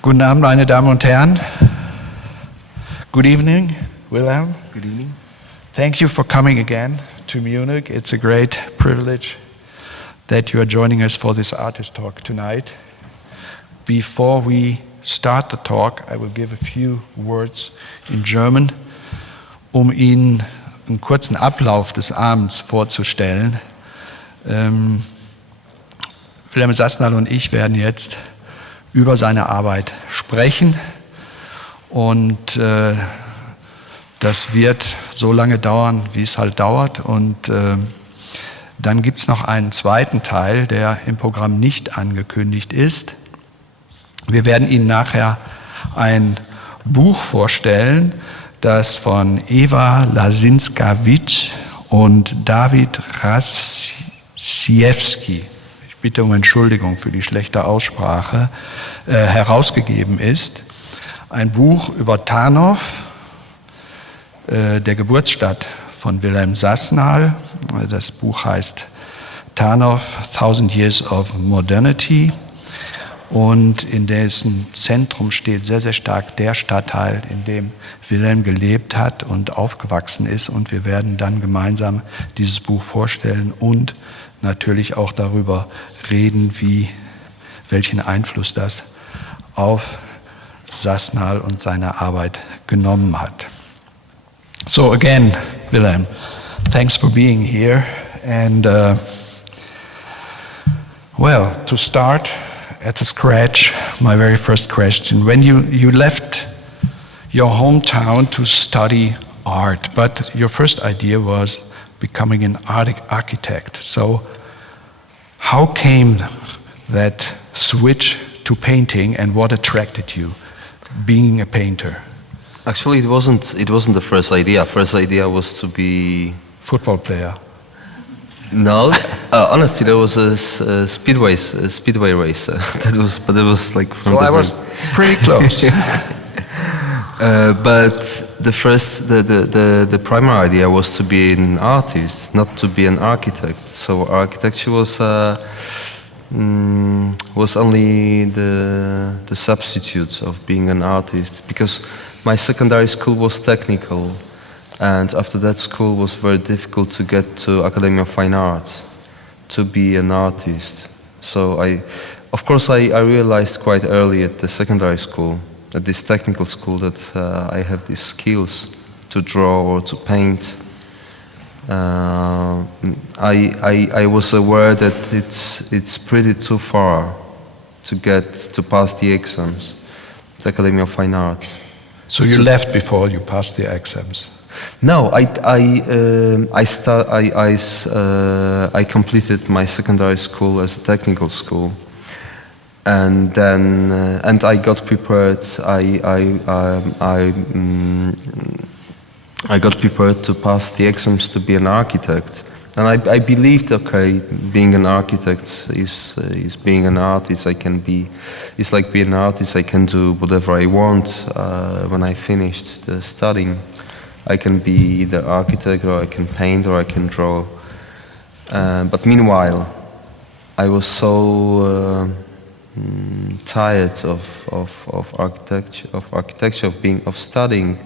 Guten Abend, meine Damen und Herren. Good evening, Wilhelm. Good evening. Thank you for coming again to Munich. It's a great privilege that you are joining us for this artist talk tonight. Before we start the talk, I will give a few words in German, um Ihnen einen kurzen Ablauf des Abends vorzustellen. Wilhelm Sasnal und ich werden jetzt über seine Arbeit sprechen und das wird so lange dauern, wie es halt dauert, und dann gibt es noch einen zweiten Teil, der im Programm nicht angekündigt ist. Wir werden Ihnen nachher ein Buch vorstellen, das von Eva Lasinskawicz und David Rassiewski, ich bitte um Entschuldigung für die schlechte Aussprache, herausgegeben ist. Ein Buch über Tarnow, der Geburtsstadt von Wilhelm Sasnal. Das Buch heißt Tarnow, 1000 Years of Modernity, und in dessen Zentrum steht sehr, sehr stark der Stadtteil, in dem Wilhelm gelebt hat und aufgewachsen ist, und wir werden dann gemeinsam dieses Buch vorstellen und natürlich auch darüber reden, welchen Einfluss das auf Sasnal und seine Arbeit genommen hat. So again, Wilhelm, thanks for being here. And well, to start at the scratch, my very first question: when you left your hometown to study art, but your first idea was becoming an architect. So how came that switch to painting, and what attracted you, being a painter? Actually, it wasn't the first idea. First idea was to be Football player. No, honestly, there was a speedway racer. That was like from so I was pretty close. But the primary idea was to be an artist, not to be an architect. So architecture was only the substitute of being an artist, because my secondary school was technical, and after that school was very difficult to get to Academy of Fine Arts to be an artist. So I realized quite early at the secondary school, at this technical school, that I have these skills to draw or to paint. I was aware that it's pretty too far to pass the exams, the Academy of Fine Arts. So you left before you passed the exams? No, I completed my secondary school as a technical school, and then I got prepared. I got prepared to pass the exams to be an architect, and I believed, okay, being an architect is being an artist. It's like being an artist. I can do whatever I want when I finished the studying. I can be either architect, or I can paint, or I can draw. But meanwhile, I was so tired of architecture, of studying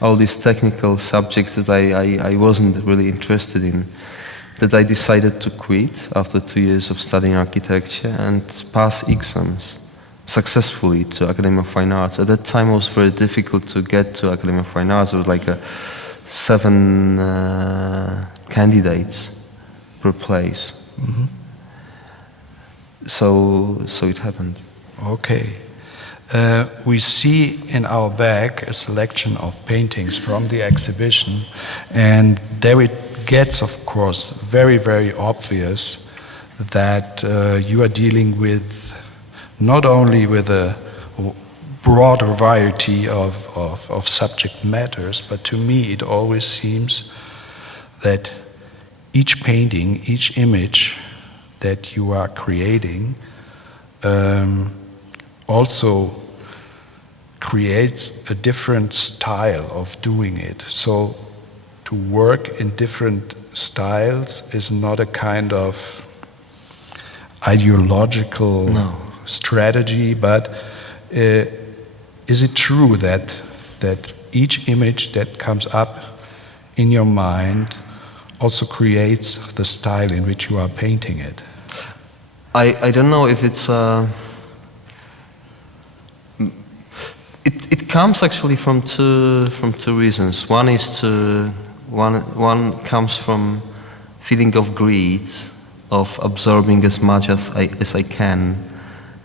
all these technical subjects that I wasn't really interested in, that I decided to quit after 2 years of studying architecture and pass exams successfully to Academy of Fine Arts. At that time it was very difficult to get to Academy of Fine Arts. It was like 7 candidates per place. Mm-hmm. So it happened. Okay. We see in our bag a selection of paintings from the exhibition, and there it gets, of course, very, very obvious that you are dealing with not only with a broader variety of subject matters, but to me it always seems that each painting, each image that you are creating also creates a different style of doing it. So to work in different styles is not a kind of ideological strategy, but is it true that each image that comes up in your mind also creates the style in which you are painting it? I don't know if it's it comes actually from two reasons. One is one comes from feeling of greed, of absorbing as much as I can.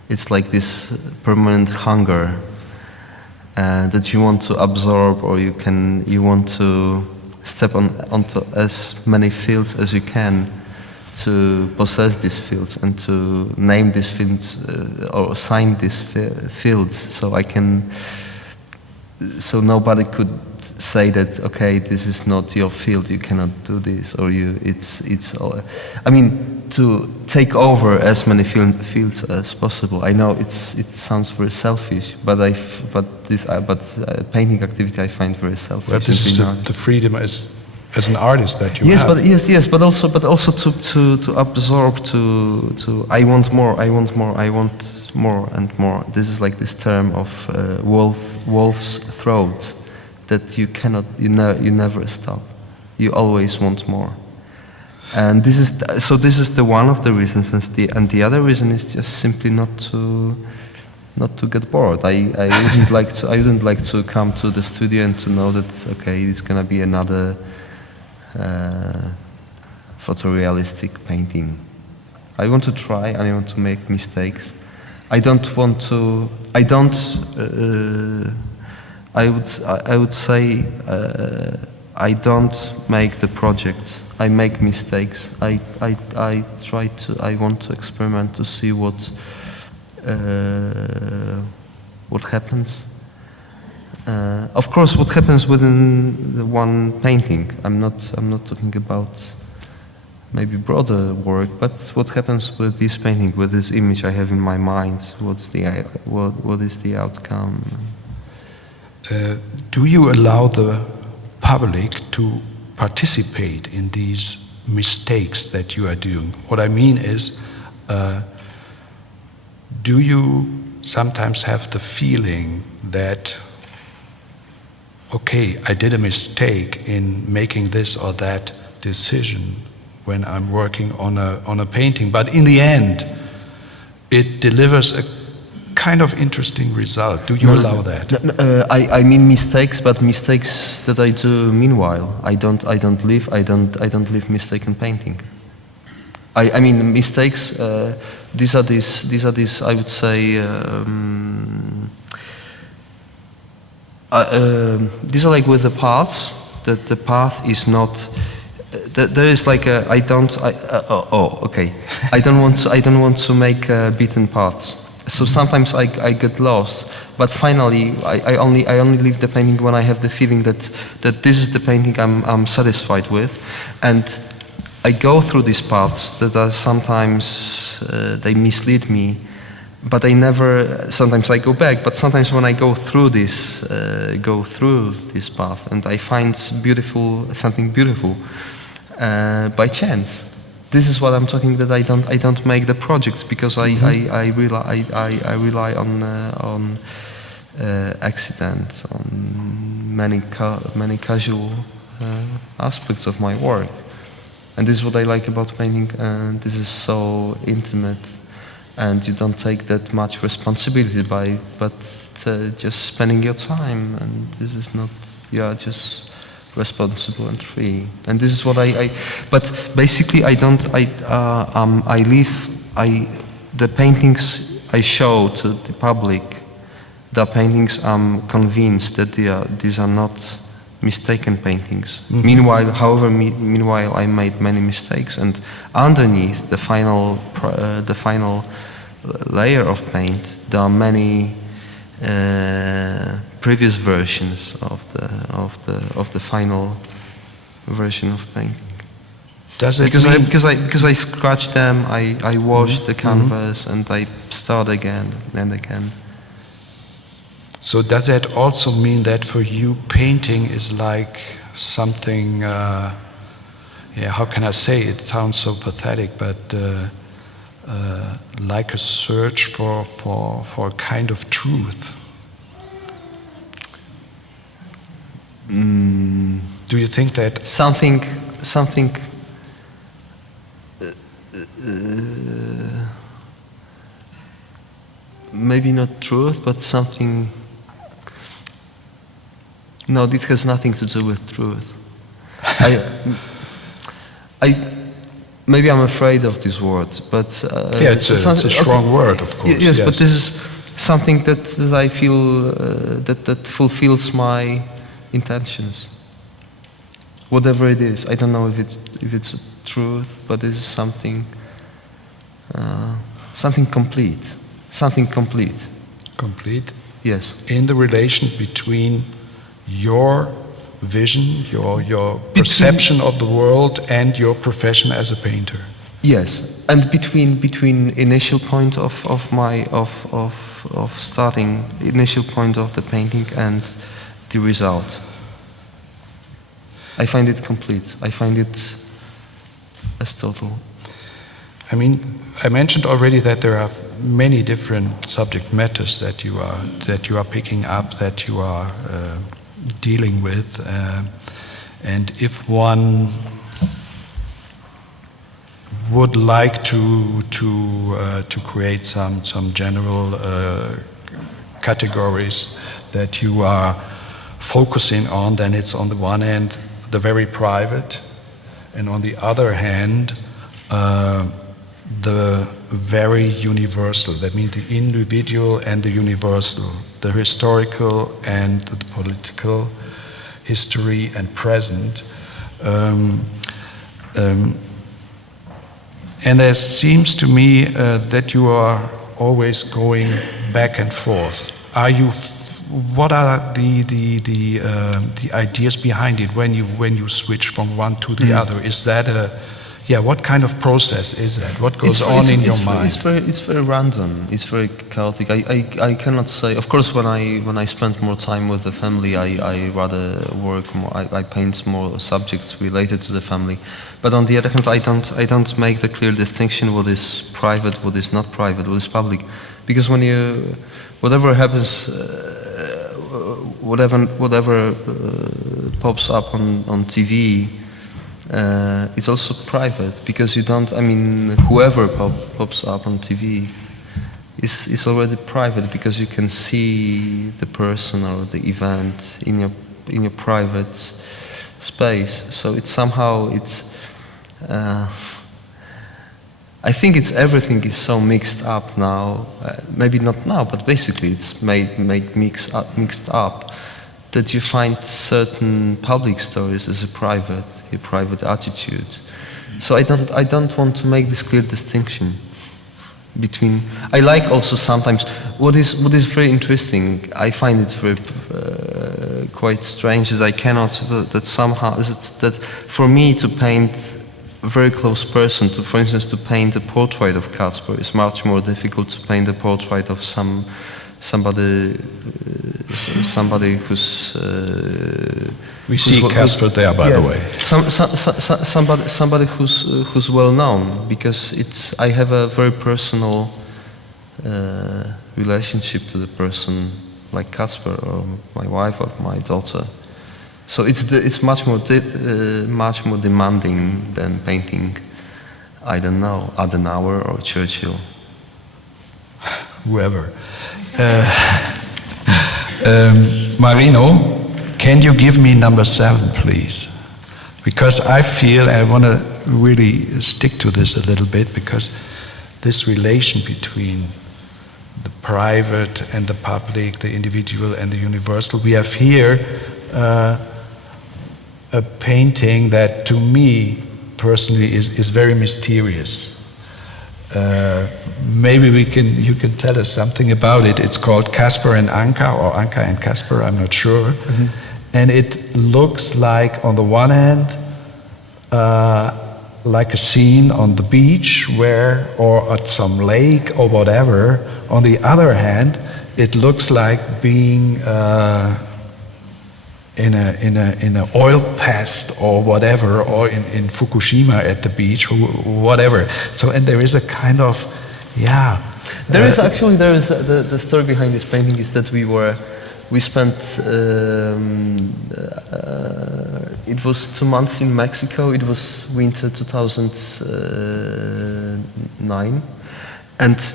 It's like this permanent hunger that you want to absorb, or you want to step onto as many fields as you can, to possess these fields and to name these fields or assign these fields, so nobody could say that, okay, this is not your field, you cannot do this, or it's all, I mean, to take over as many fields as possible. I know it sounds very selfish, but painting activity I find very selfish. But this is the freedom as an artist that you yes, have. Yes, but also to absorb, to I want more and more. This is like this term of wolf's throat, that you never stop. You always want more. And this is the one of the reasons, and the other reason is just simply not to get bored. I wouldn't like to come to the studio and to know that, okay, it's gonna be another photorealistic painting. I want to try, and I want to make mistakes. I would say I don't make the project. I make mistakes. I want to experiment to see what happens. Of course, what happens within the one painting. I'm not talking about maybe broader work, but what happens with this painting, with this image I have in my mind. What is the outcome? Do you allow the public to participate in these mistakes that you are doing? What I mean is, do you sometimes have the feeling that, okay, I did a mistake in making this or that decision when I'm working on a painting, but in the end, it delivers a kind of interesting result? Do you allow that? I mean mistakes, but mistakes that I do meanwhile. I don't leave mistake in painting. I mean mistakes. These are these. I would say. These are like with the paths. That the path is not. There is like a. I don't want to make beaten paths. So sometimes I get lost, but finally I only leave the painting when I have the feeling that this is the painting I'm satisfied with, and I go through these paths that are sometimes they mislead me, but I never. Sometimes I go back, but sometimes when I go through this path, and I find something beautiful by chance. This is what I'm talking, that I don't make the projects because I rely on accidents, on many casual aspects of my work, and this is what I like about painting. And this is so intimate, and you don't take that much responsibility but just spending your time, and this is not, you are just responsible and free. And this is what but basically the paintings I show to the public, the paintings I'm convinced that these are not mistaken paintings. Mm-hmm. Meanwhile I made many mistakes, and underneath the final layer of paint there are many previous versions of the final version of painting. Does it because I scratch them, I wash the canvas, and I start again and again. So does that also mean that for you painting is like something? How can I say it? It sounds so pathetic, but like a search for a kind of truth. Do you think that something maybe not truth, but something. No, this has nothing to do with truth. Maybe I'm afraid of this word, but yeah, it's a strong word, of course. Yes, but this is something that I feel that fulfills my intentions. Whatever it is, I don't know if it's a truth, but this is something complete. Something complete. Complete? Yes. In the relation between your vision, your perception of the world and your profession as a painter. Yes, and between initial point of starting, initial point of the painting and the result. I find it complete. I find it as total. I mean, I mentioned already that there are many different subject matters that you are picking up, that you are dealing with, and if one would like to create some general categories that you are focusing on, then it's on the one hand the very private, and on the other hand the very universal. That means the individual and the universal, the historical and the political, history and present. And there seems to me that you are always going back and forth. What are the ideas behind it when you switch from one to the other? Is that what kind of process is that? What goes on in your mind? It's very random. It's very chaotic. I cannot say. Of course, when I spend more time with the family, I rather work more. I paint more subjects related to the family. But on the other hand, I don't make the clear distinction what is private, what is not private, what is public, because when whatever happens, whatever pops up on TV. It's also private, because you don't. I mean, whoever pops up on TV is already private, because you can see the person or the event in your private space. So it's somehow I think everything is so mixed up now. Maybe not now, but basically it's made mixed up. That you find certain public stories as a private attitude. So I don't want to make this clear distinction between. I like also sometimes what is very interesting. I find it very quite strange as I cannot that somehow that for me to paint a very close person, for instance, to paint a portrait of Caspar is much more difficult to paint a portrait of somebody who's we see Caspar there, by the way. Somebody who's well known, because I have a very personal relationship to the person, like Caspar or my wife or my daughter. So it's much more demanding than painting, I don't know, Adenauer or Churchill. Whoever. Marino, can you give me number 7, please? Because I feel I want to really stick to this a little bit, because this relation between the private and the public, the individual and the universal, we have here a painting that to me personally is very mysterious. Maybe you can tell us something about it. It's called Caspar and Anka, or Anka and Caspar, I'm not sure. Mm-hmm. And it looks like, on the one hand, like a scene on the beach or at some lake or whatever. On the other hand, it looks like being in a oil past or whatever, or in Fukushima at the beach, or whatever. So, and there is a kind of, There is the story behind this painting is that we were We spent, it was 2 months in Mexico. It was winter 2009. And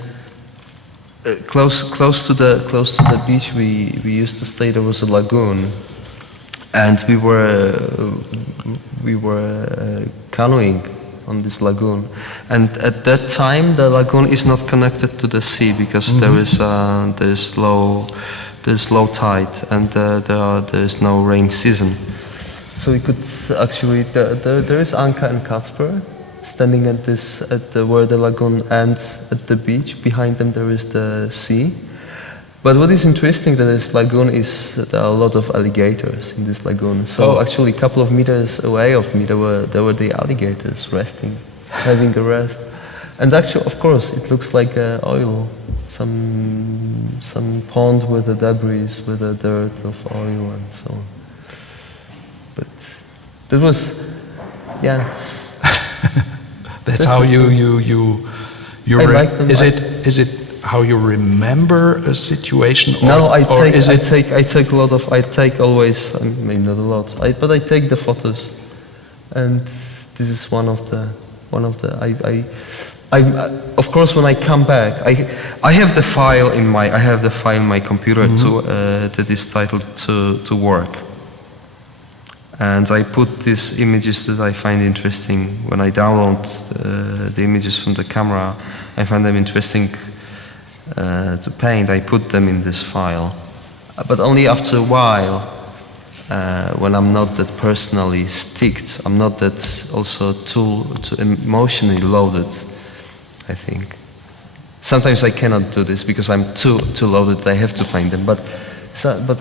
close to the beach we used to stay, there was a lagoon. And we were canoeing on this lagoon, and at that time the lagoon is not connected to the sea because there's low tide and there is no rain season. So we could actually there is Anka and Kasper standing where the lagoon ends at the beach. Behind them there is the sea. But what is interesting that this lagoon is there are a lot of alligators in this lagoon. So actually a couple of meters away of me there were the alligators resting, having a rest. And actually, of course, it looks like oil, some pond with the debris, with the dirt of oil and so on. But that was, yeah. That's how you I like them. Is it how you remember a situation? No, I take always, I mean not a lot, but I take the photos, and this is one of the. Of course, when I come back, I have the file in my computer too, that is titled to work, and I put these images that I find interesting. When I download the images from the camera, I find them interesting. To paint, I put them in this file, but only after a while, when I'm not that personally sticked, I'm not that also too emotionally loaded, I think. Sometimes I cannot do this because I'm too loaded. I have to paint them, but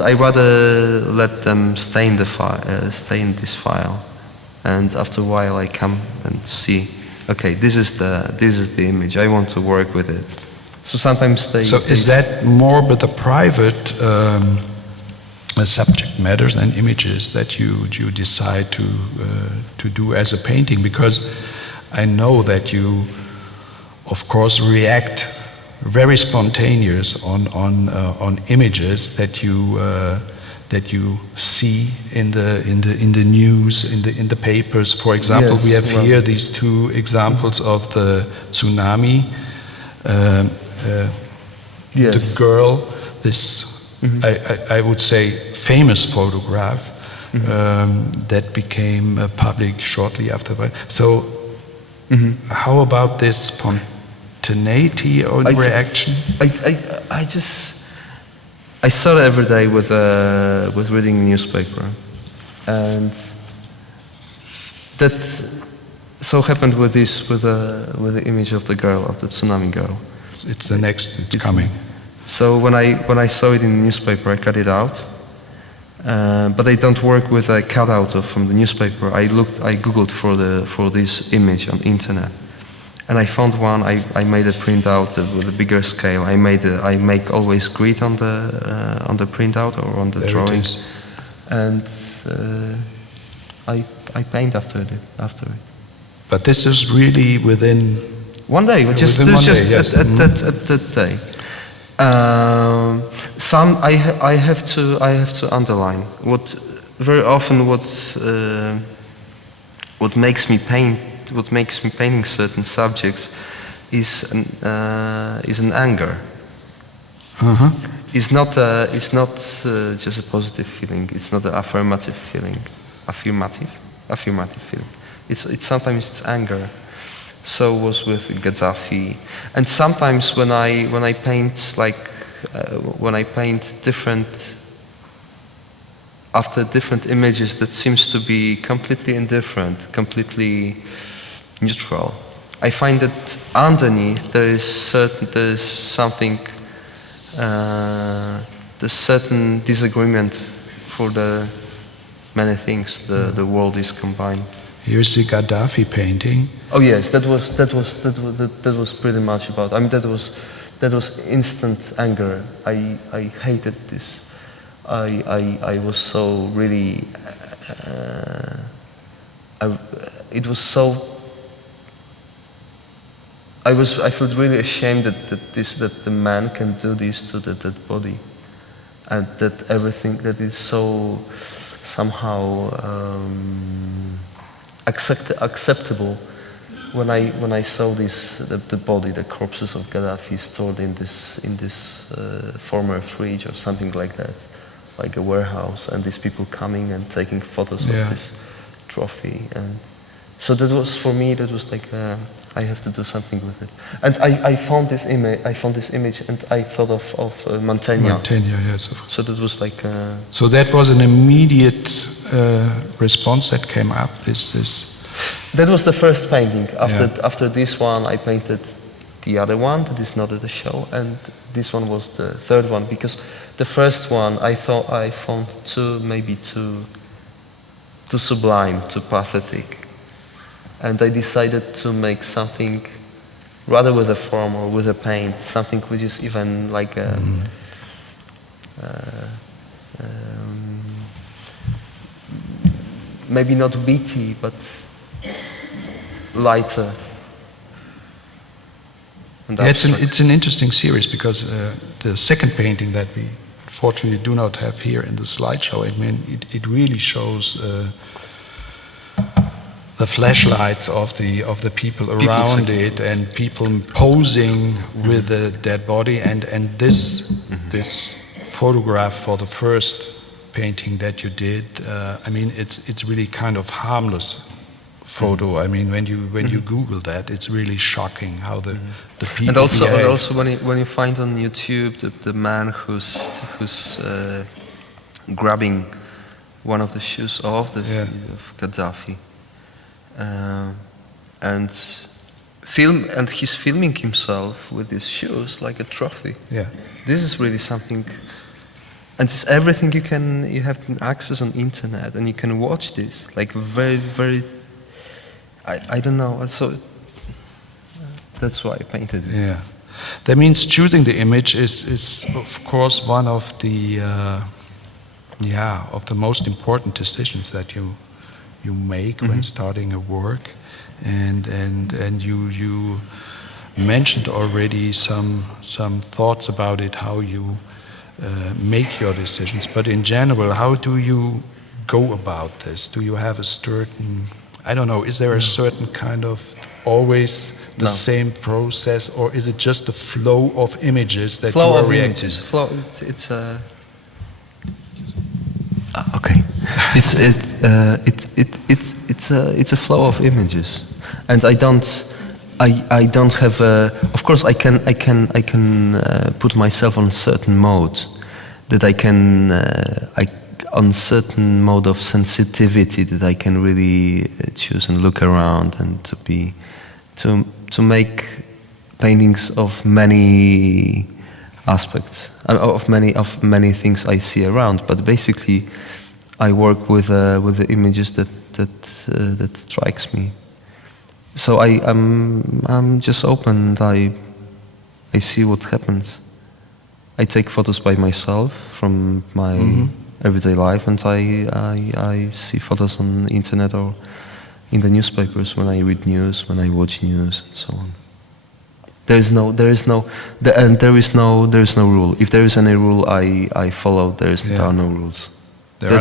I rather let them stay in the file, stay in this file, and after a while I come and see. Okay, this is the image. I want to work with it. So sometimes is that more with the private subject matters and images that you decide to do as a painting? Because I know that you, of course, react very spontaneous on images that you see in the news, in the papers. For example, yes, we have here these two examples of the tsunami. Yes. The girl, this I would say famous photograph that became public shortly afterwards. So how about this spontaneity or reaction? I saw it every day with reading the newspaper, and that so happened with the image of the girl, of the tsunami girl. It's the next. It's coming. So when I saw it in the newspaper, I cut it out. But I don't work with a cutout from the newspaper. I googled for this image on internet, and I found one. I made a printout with a bigger scale. I make always grid on the printout or on the drawings, and I paint after it. But this is really within. One day, at that day. I have to underline what makes me painting certain subjects is an anger. It's not just a positive feeling. It's not an affirmative feeling. Affirmative feeling. It's sometimes it's anger. So was with Gaddafi, and sometimes when I paint after different images that seems to be completely indifferent, completely neutral, I find that underneath there's certain disagreement for the many things. The world is combined. Here's the Gaddafi painting. Oh yes, that was pretty much about. I mean, that was instant anger. I hated this. I was so really. It was so. I felt really ashamed that the man can do this to the dead body, and that everything that is so somehow acceptable. When I saw the body, the corpses of Gaddafi stored in this former fridge or something like that, like a warehouse, and these people coming and taking photos of this trophy, and so that was for me. That was like I have to do something with it, and I found this image, and I thought of Mantegna. Mantegna, yes. So that was like. So that was an immediate response that came up. That was the first painting. After this one, I painted the other one that is not at the show, and this one was the third one, because the first one I thought I found maybe too sublime, too pathetic, and I decided to make something rather with a form or with a paint, something which is even like a maybe not beaty, but lighter. It's an interesting series, because the second painting that we fortunately do not have here in the slideshow, it really shows the flashlights of the people around it, and people posing with the dead body, and this photograph for the first painting that you did. It's really kind of harmless photo. When you Google that, it's really shocking how the people and also behave. when you find on YouTube the man who's grabbing one of the shoes of Gaddafi, and he's filming himself with his shoes like a trophy. Yeah, this is really something. And it's everything you have access on internet, and you can watch this like very, very. I don't know. So that's why I painted it. Yeah, that means choosing the image is of course one of the most important decisions that you make when starting a work, and you mentioned already some thoughts about it, how you make your decisions, but in general, how do you go about this? Do you have a certain, I don't know, is there a certain kind of always the same process, or is it just the flow of images that you are reacting? Flow. It's okay. It's a flow of images, and I don't have a. Of course, I can put myself on certain mode, that I can on certain mode of sensitivity that I can really choose and look around, and to make paintings of many aspects, of many things I see around. But basically, I work with the images that strikes me. So I'm just open, and I see what happens. I take photos by myself from my everyday life, and I see photos on the internet or in the newspapers when I read news, when I watch news, and so on. There is no rule. If there is any rule, I follow. There are no rules. There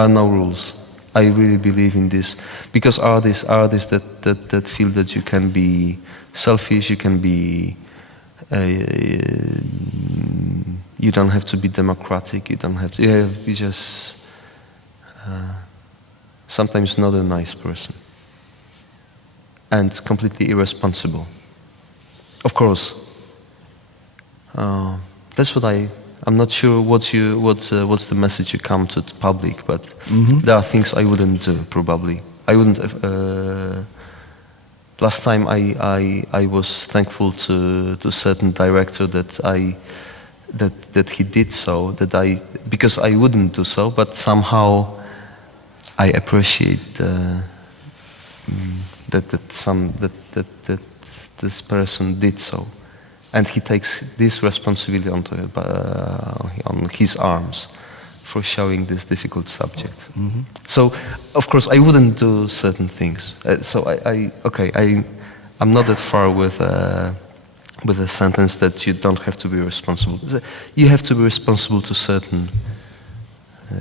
are no rules. I really believe in this, because artists that feel that you can be selfish, you can be, you don't have to be democratic, you don't have to, you just sometimes not a nice person and completely irresponsible. Of course, that's what I'm not sure what's the message you come to the public, but there are things I wouldn't do, probably. I wouldn't. Last time I was thankful to certain director that he did so, because I wouldn't do so, but somehow I appreciate that this person did so. And he takes this responsibility on his arms for showing this difficult subject. So, of course, I wouldn't do certain things. So I'm not that far with with a sentence that you don't have to be responsible. You have to be responsible to a certain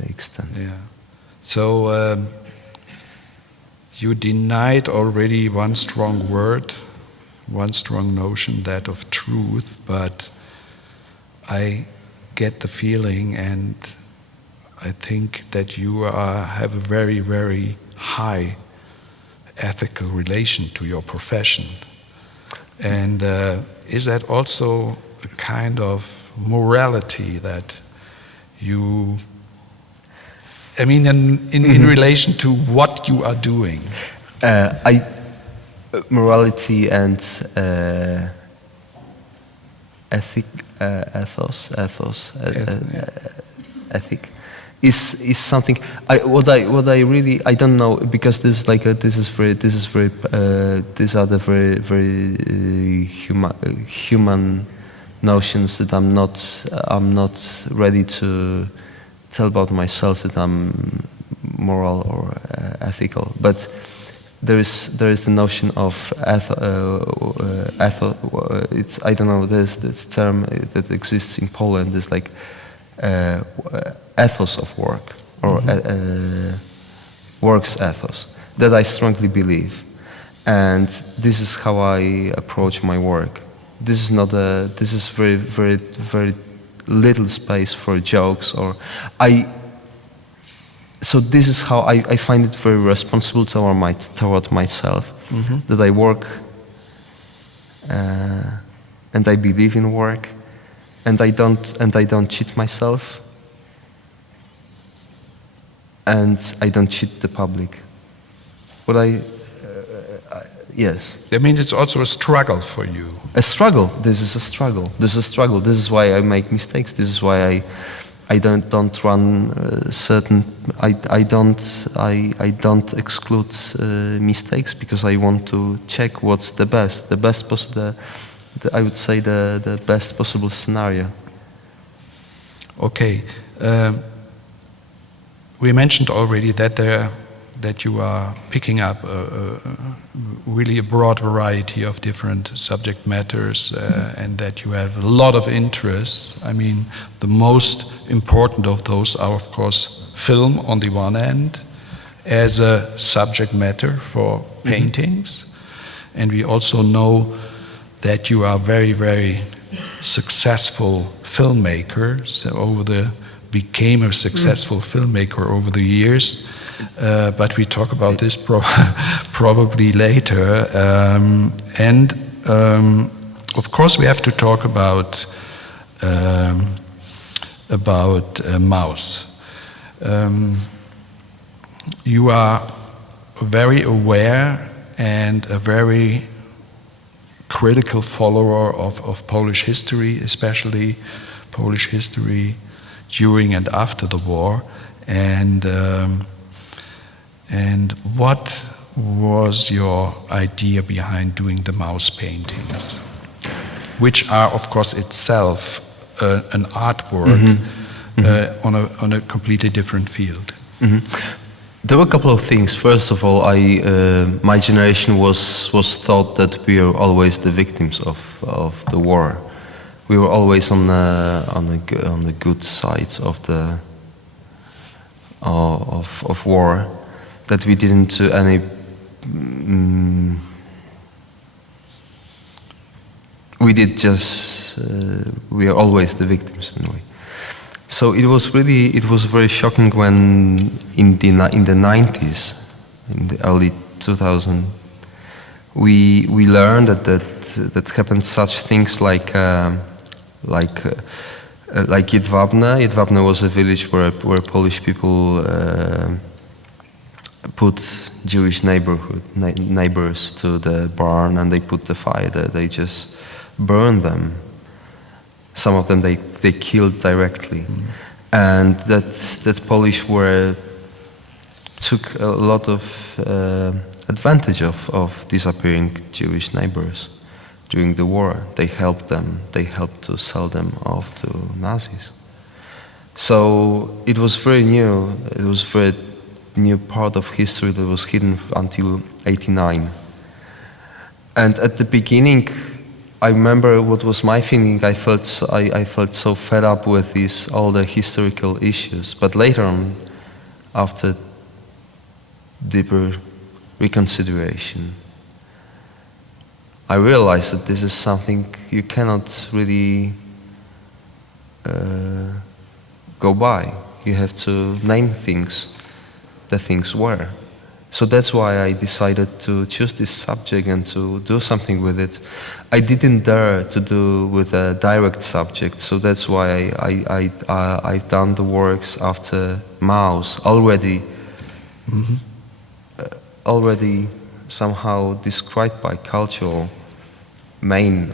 extent. Yeah. So you denied already one strong word, one strong notion, that of truth, but I get the feeling, and I think that you have a very, very high ethical relation to your profession. And is that also a kind of morality that you, I mean, in relation to what you are doing? Morality and ethic is something. What I really don't know, because these are the very human notions that I'm not ready to tell about myself that I'm moral or ethical. But there is the notion of it's, I don't know, there's this term that exists in Poland. It's like ethos of work, or works ethos, that I strongly believe, and this is how I approach my work. This is very, very, very little space for jokes, so this is how I find it very responsible toward myself, that I work and I believe in work, and I don't cheat myself, and I don't cheat the public. Yes. That means it's also a struggle for you. A struggle. This is a struggle. This is why I make mistakes. This is why I don't run certain. I don't exclude mistakes, because I want to check what's the best. I would say the best possible scenario. Okay. We mentioned already that you are picking up really a broad variety of different subject matters, and that you have a lot of interests. I mean, the most important of those are, of course, film on the one end as a subject matter for paintings, and we also know that you are very, very successful filmmaker. So became a successful filmmaker over the years, but we talk about this probably later. And of course, we have to talk about Maus. You are very aware and a very critical follower of Polish history, especially Polish history during and after the war, and what was your idea behind doing the Maus paintings, which are, of course, itself an artwork on a completely different field? There were a couple of things. First of all, my generation was thought that we are always the victims of the war. We were always on the good sides of war. That we didn't do any. We did just. We are always the victims in a way. So it was very shocking when in the 90s, in the early 2000s, we learned that happened such things like Jedwabne. Jedwabne was a village where Polish people put Jewish neighbors to the barn, and they put the fire there. They just burned them. Some of them they killed directly, and that Polish were took a lot of advantage of disappearing Jewish neighbors during the war. They helped them. They helped to sell them off to Nazis. So it was very new. It was very new part of history that was hidden until '89. And at the beginning, I remember what was my feeling. I felt so fed up with all the historical issues. But later on, after deeper reconsideration, I realized that this is something you cannot really go by. You have to name things, the things were. So that's why I decided to choose this subject and to do something with it. I didn't dare to do with a direct subject, so that's why I've done the works after Maus, already somehow described by cultural main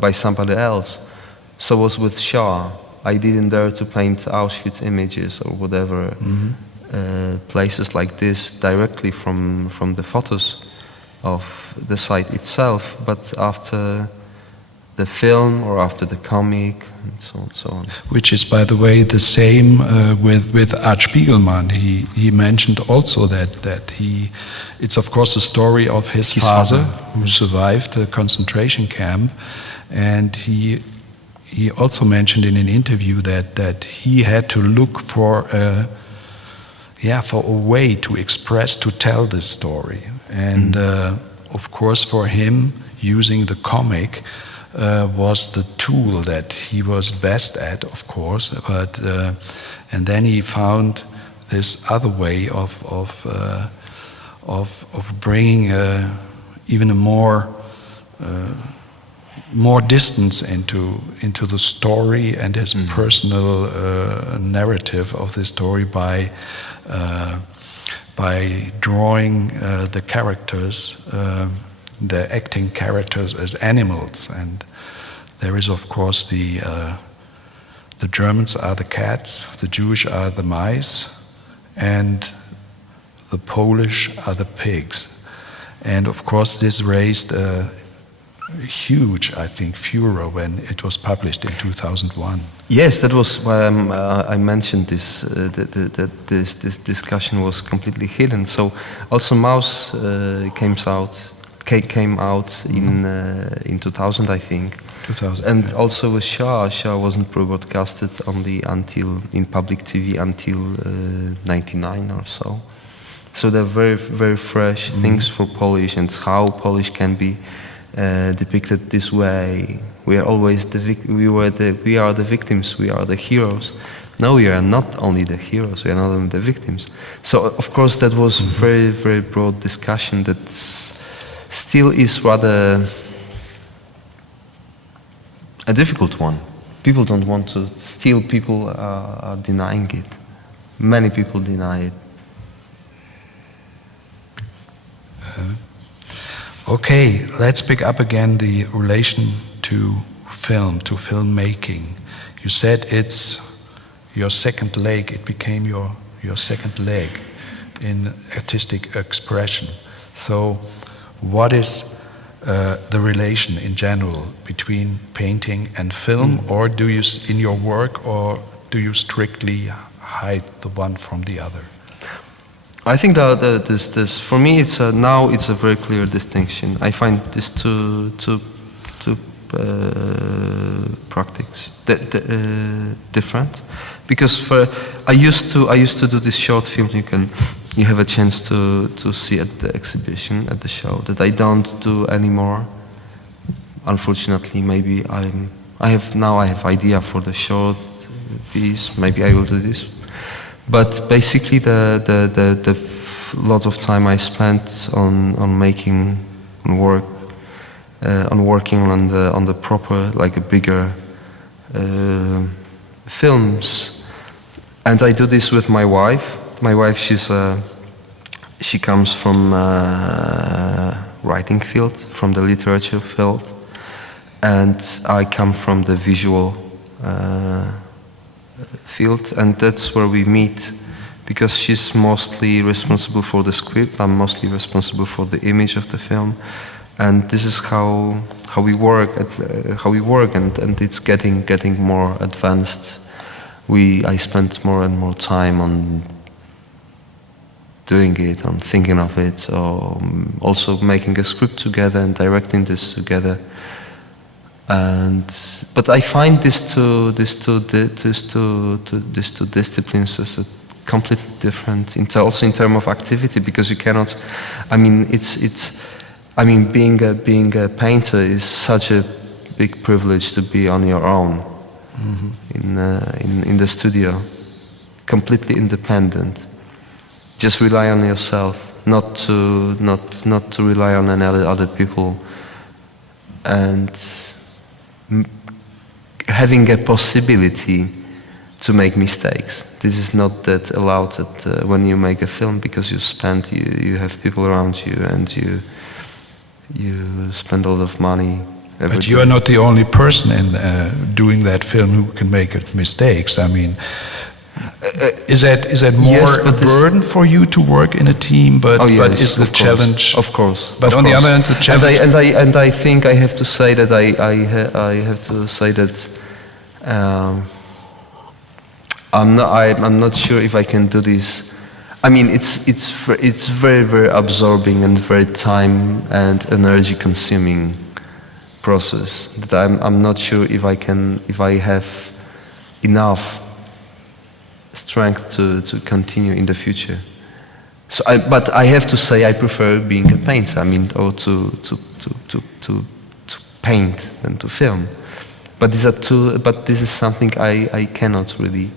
by somebody else. So was with Shaw. I didn't dare to paint Auschwitz images or whatever, places like this directly from the photos of the site itself, but after the film or after the comic and so on and so on. Which is, by the way, the same with Art Spiegelman. He mentioned also that it's of course a story of his father who survived the concentration camp, and he also mentioned in an interview that he had to look for a way to express, to tell this story. And of course for him, using the comic was the tool that he was best at, of course, but and then he found this other way of bringing even a more distance into the story and his personal narrative of the story by drawing the characters, the acting characters as animals. And there is, of course, the Germans are the cats, the Jewish are the mice, and the Polish are the pigs. And of course this raised a huge, I think, furor when it was published in 2001. Yes, that was why I mentioned this. That this discussion was completely hidden. So also Maus came out in 2000, I think. 2000. And also with Shaw wasn't broadcasted in public TV until 99 or so. So they're very, very fresh things for Polish, and how Polish can be depicted this way. We are always we are the victims, we are the heroes. No, we are not only the heroes, we are not only the victims. So of course that was very, very broad discussion that still is rather a difficult one. People don't want to, still people are denying it. Many people deny it. Okay, let's pick up again the relation to film, to filmmaking. You said it's your second leg, it became your second leg in artistic expression. So what is the relation in general between painting and film, or do you, in your work, or do you strictly hide the one from the other? I think that this for me now it's a very clear distinction. I find these two practices different, because I used to do this short film. You have a chance to see at the exhibition, at the show, that I don't do anymore. Unfortunately, maybe I have idea for the short piece. Maybe I will do this. But basically, the lot of time I spent on making, working on the proper, like a bigger films, and I do this with my wife. My wife, she comes from writing field, from the literature field, and I come from the visual field, and that's where we meet, because she's mostly responsible for the script, I'm mostly responsible for the image of the film, and this is how we work and it's getting more advanced. I spend more and more time on doing it, on thinking of it, or also making a script together and directing this together. But I find these two disciplines as a completely different, also in terms of activity, because you cannot. I mean, being a painter is such a big privilege to be on your own in the studio, completely independent. Just rely on yourself, not to rely on any other people, and having a possibility to make mistakes. This is not that allowed when you make a film, because you have people around you, and you spend a lot of money. But you are not the only person in doing that film who can make mistakes. I mean, is that more a burden for you to work in a team? But is the challenge? Of course. But on the other hand, the challenge. And I think I have to say that I'm not sure if I can do this. I mean, it's very, very absorbing and very time and energy consuming process that I'm not sure if I have enough strength to continue in the future. But I have to say I prefer being a painter. I mean, or to paint than to film. But this is something I cannot really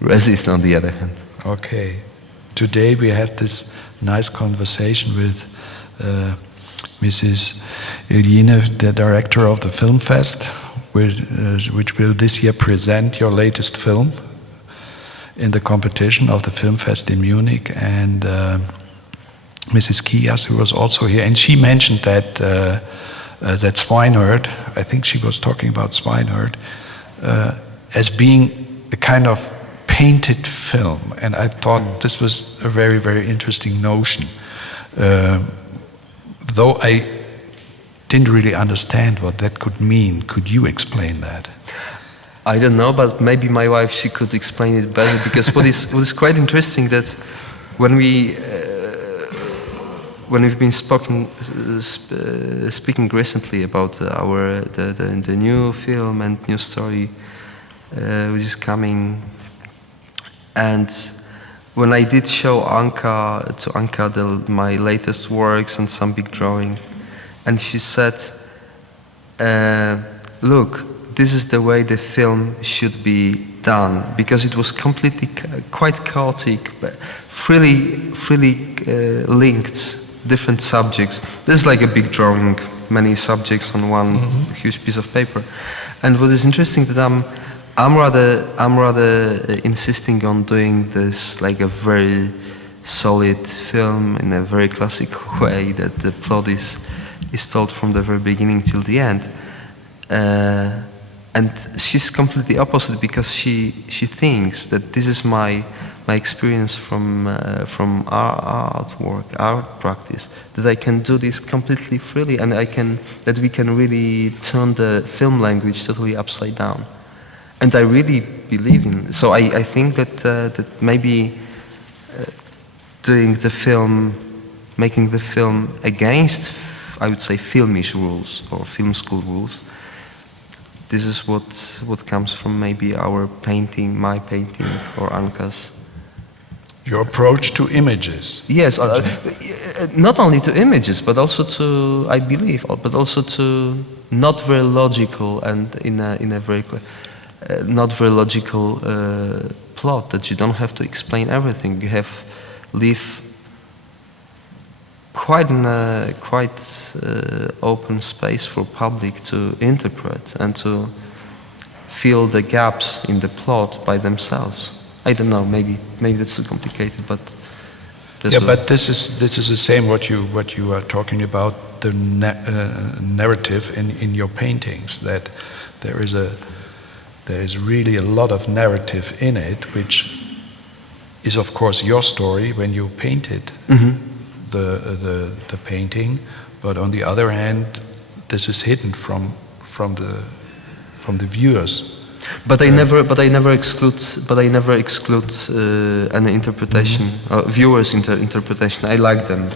resist. On the other hand. Okay. Today we had this nice conversation with Mrs. Iljine, the director of the Film Fest, which will this year present your latest film in the competition of the Film Fest in Munich, and Mrs. Kias, who was also here, and she mentioned that Swineherd, I think she was talking about Swineherd, as being a kind of painted film, and I thought this was a very, very interesting notion. Though I didn't really understand what that could mean. Could you explain that? I don't know, but maybe my wife, she could explain it better, because what is quite interesting that when we've been speaking recently about the new film and new story which is coming, and when I did show Anka my latest works and some big drawing, and she said, look, this is the way the film should be done, because it was completely quite chaotic, but freely linked different subjects. This is like a big drawing, many subjects on one huge piece of paper. And what is interesting that I'm rather insisting on doing this like a very solid film in a very classic way, that the plot is told from the very beginning till the end. And she's completely opposite, because she thinks that this is my experience from our artwork, our practice, that I can do this completely freely, and that we can really turn the film language totally upside down. And I really believe in. So I think that maybe doing the film, making the film against, I would say, filmish rules or film school rules. This is what comes from maybe our painting, my painting, or Anka's. Your approach to images. Yes, not only to images, but also to, I believe, but also to not very logical, and in a very not very logical plot, that you don't have to explain everything. You leave quite open space for public to interpret and to fill the gaps in the plot by themselves. I don't know. Maybe that's too complicated, but but this is the same what you are talking about, the narrative in your paintings, that there is really a lot of narrative in it, which is of course your story when you painted the painting, but on the other hand, this is hidden from the viewers. But I never exclude any interpretation, viewers' interpretation. I like them.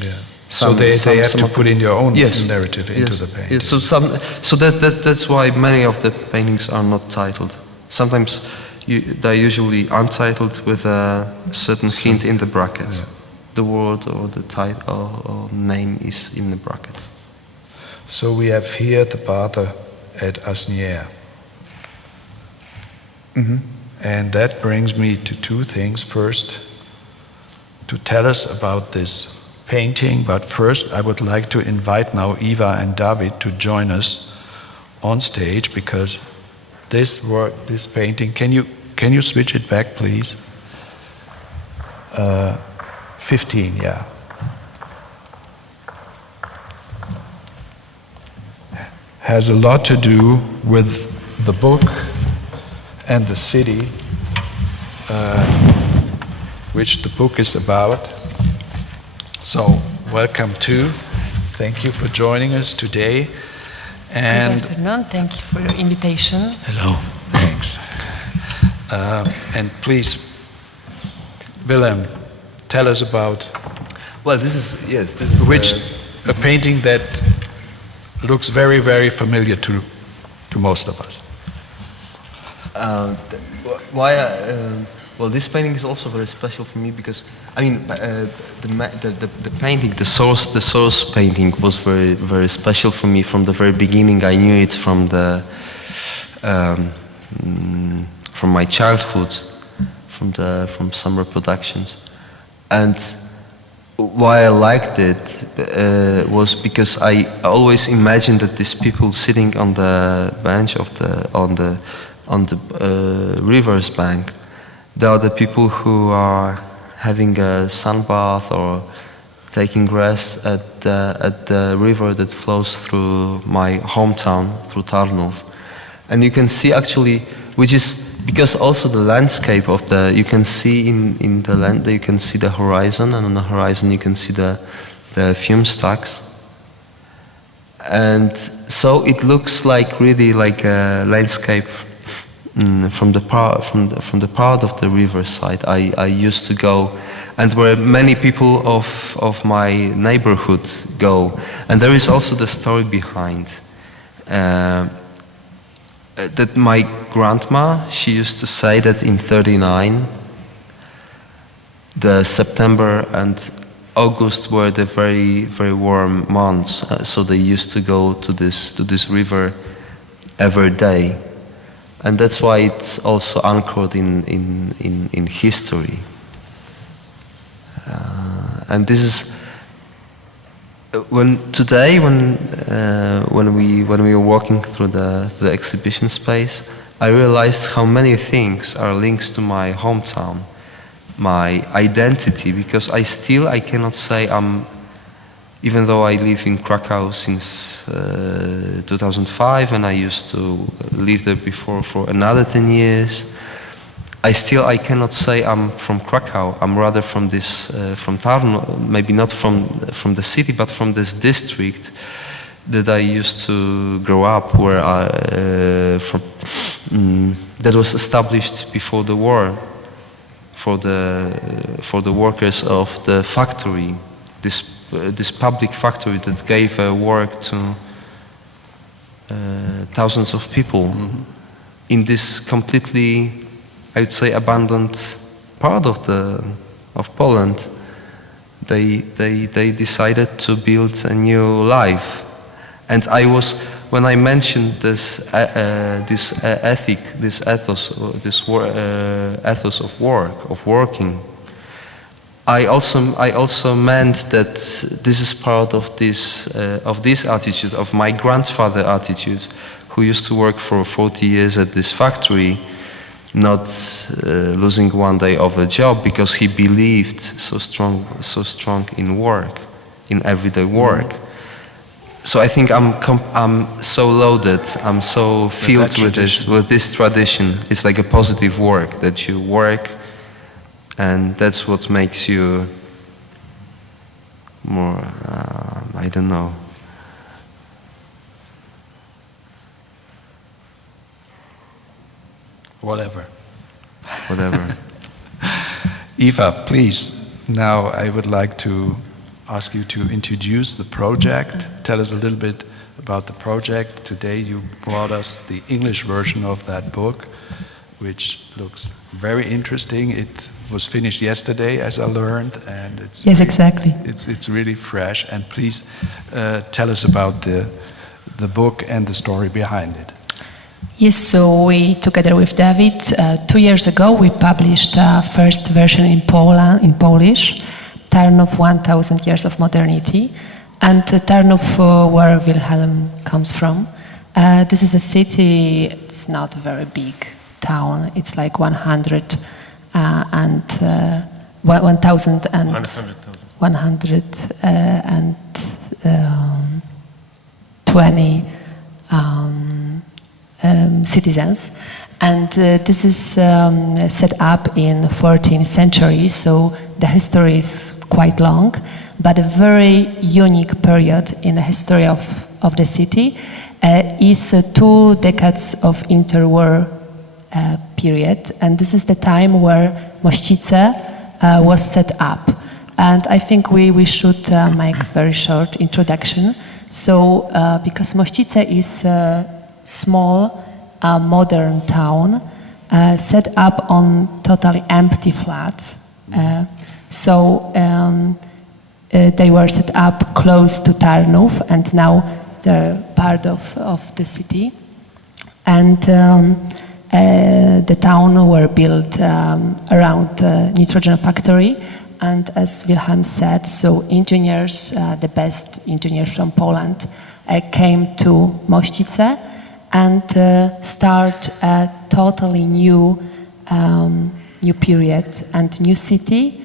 Yeah. So they have to put in their own narrative into the painting. Yes. So that's why many of the paintings are not titled. Sometimes they're usually untitled with a certain hint in the bracket. Yeah. The word or the title or name is in the bracket. So we have here the pater at Asnières. Mm-hmm. And that brings me to two things. First, to tell us about this painting, but first I would like to invite now Eva and David to join us on stage, because this painting, can you switch it back, please? 15, yeah. Has a lot to do with the book and the city, which the book is about. So, welcome too. Thank you for joining us today. And good afternoon. Thank you for your invitation. Hello. Thanks. And please, Wilhelm, tell us about. Well, this is a painting that looks very, very familiar to most of us. Well, this painting is also very special for me because, I mean, the painting, the source painting was very, very special for me from the very beginning. I knew it from my childhood, from some reproductions, and why I liked it was because I always imagined that these people sitting on the bench on the river's bank, they are the people who are having a sunbath or taking rest at the river that flows through my hometown, through Tarnów. And you can see actually, which is because also the landscape of you can see in the land, you can see the horizon, and on the horizon you can see the fume stacks. And so it looks like really like a landscape from the part of the riverside I used to go, and where many people of my neighborhood go. And there is also the story behind that my grandma, she used to say that in 1939 the September and August were the very, very warm months, so they used to go to this river every day. And that's why it's also anchored in history. And this is when we were walking through the exhibition space, I realized how many things are links to my hometown, my identity, because I cannot say even though I live in Krakow since 2005, and I used to live there before for another 10 years, I cannot say I'm from Krakow. I'm rather from from Tarnów, maybe not from the city, but from this district that I used to grow up, where that was established before the war for the workers of the factory, this public factory that gave work to thousands of people in this completely, I would say, abandoned part of Poland. They decided to build a new life, and when I mentioned this ethic, this ethos, ethos of working. I also meant that this is part of this attitude, of my grandfather's attitude, who used to work for 40 years at this factory, not losing one day of a job because he believed so strong in work, in everyday work. So I think I'm so loaded, I'm so filled with this tradition. It's like a positive work, that you work, and that's what makes you more, I don't know. whatever. Whatever. Eva, please. Now I would like to ask you to introduce the project. Tell us a little bit about the project. Today you brought us the English version of that book, which looks very interesting. It was finished yesterday, as I learned, and it's Yes, exactly. It's really fresh. And please tell us about the book and the story behind it. Yes, so we, together with David, 2 years ago, we published a first version in Polish, Tarnów 1000 Years of Modernity, and Tarnów, where Wilhelm comes from. This is a city, it's not a very big town, it's like 100 and 1,000 and 120 citizens, and this is set up in 14th century, so the history is quite long, but a very unique period in the history of the city is 2 decades of interwar period, and this is the time where Mościce was set up. And I think we should make a very short introduction. So, because Mościce is a small, modern town set up on totally empty flats. They were set up close to Tarnów, and now they're part of the city. And the town were built around a nitrogen factory. And as Wilhelm said, so engineers, the best engineers from Poland, came to Mościce and start a totally new period and new city,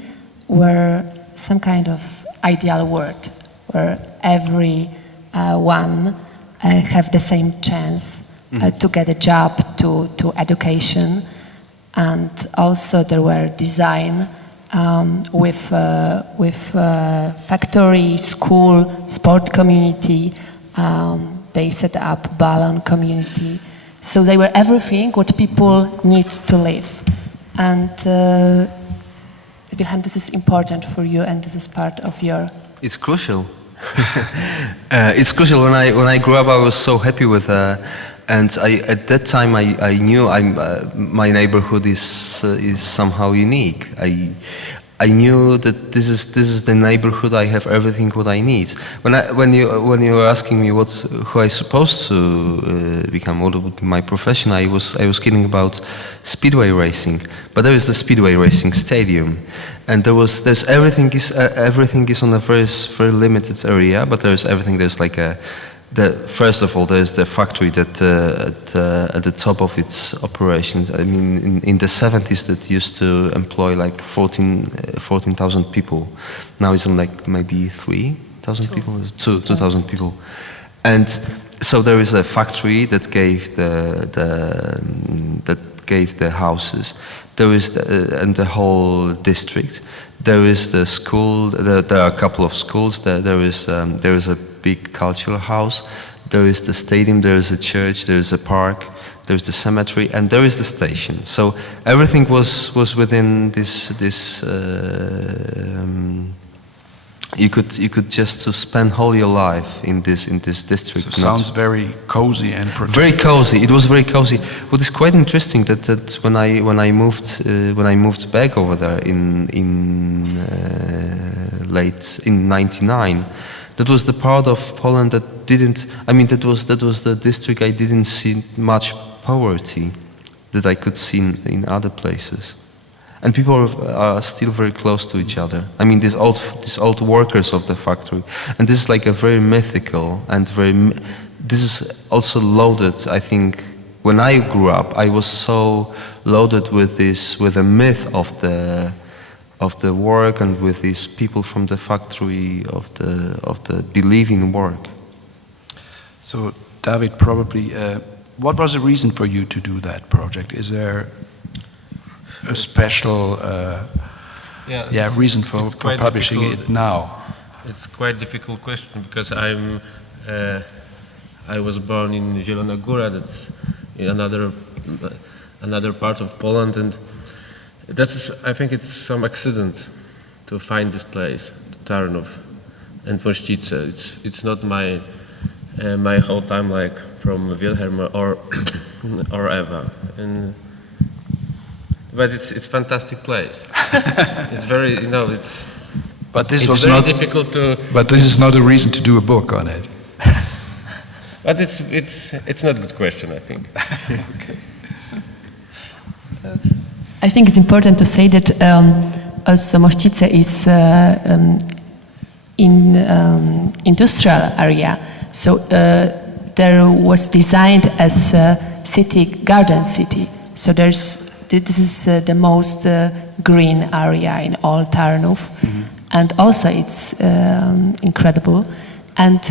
where some kind of ideal world, where everyone have the same chance to get a job, to education, and also there were design with factory, school, sport community. They set up balloon community. So they were everything what people need to live. And Wilhelm, this is important for you, and this is part of your... It's crucial. It's crucial. When I grew up, I was so happy with and at that time I knew my neighborhood is somehow unique. I knew that this is the neighborhood. I have everything what I need. When you were asking me who I supposed to become, what would be my profession, I was kidding about speedway racing. But there is the speedway racing stadium, and there's everything is on a very very limited area. But there's everything. There's like first of all, there's the factory that at the top of its operations. I mean, in the 70s, that used to employ like 14,000 people. Now it's on like maybe 3,000 people, 2,000 people, and so there is a factory that gave the houses. There is and the whole district. There is the school. There are a couple of schools. There is a big cultural house. There is the stadium. There is a church. There is a park. There is the cemetery, and there is the station. So everything was within this. You could just to spend whole your life in this district. So sounds very cozy and protected. Very cozy. It was very cozy. What is quite interesting that when I moved back over there in late in '99, that was the part of Poland that didn't. I mean, that was the district I didn't see much poverty that I could see in other places. And people are still very close to each other. I mean, these old workers of the factory, and this is like a very mythical and this is also loaded. I think when I grew up, I was so loaded with a myth of the work and with these people from the factory of the belief in work. So, David, probably, what was the reason for you to do that project? Is there a special reason for publishing it now? It's quite a difficult question because I was born in Zielona Góra. That's another part of Poland, and I think it's some accident to find this place, Tarnów and Mościce. It's not my whole time, like from Wilhelm or Eva, but it's fantastic place. It's very, it's. But this it's was very not difficult to. But this is not a reason to do a book on it. But it's not a good question, I think. Okay. I think it's important to say that also Mościce is in industrial area, so there was designed as a garden city. So this is the most green area in all Tarnów, and also it's incredible, and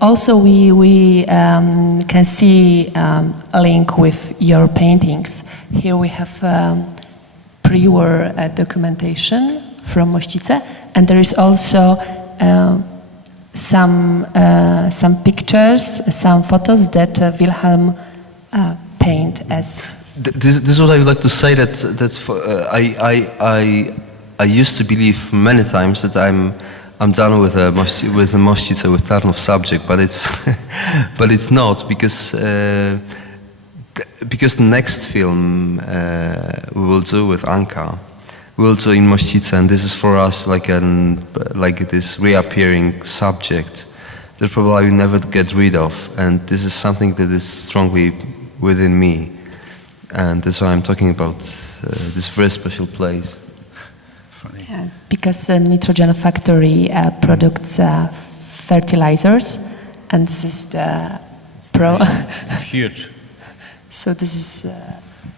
also we can see a link with your paintings. Here we have pre-war documentation from Mościce, and there is also some pictures, some photos that Wilhelm paint as. This is what I would like to say. That's for, I used to believe many times that I'm done with a Mościce, with Tarnów subject, but it's but it's not, because the next film we will do with Anka, we will do in Mościce, and this is for us like this reappearing subject that probably I will never get rid of, and this is something that is strongly within me, and that's why I'm talking about this very special place. Yeah, because the nitrogen factory produces fertilizers, and this is the It's huge. So this is.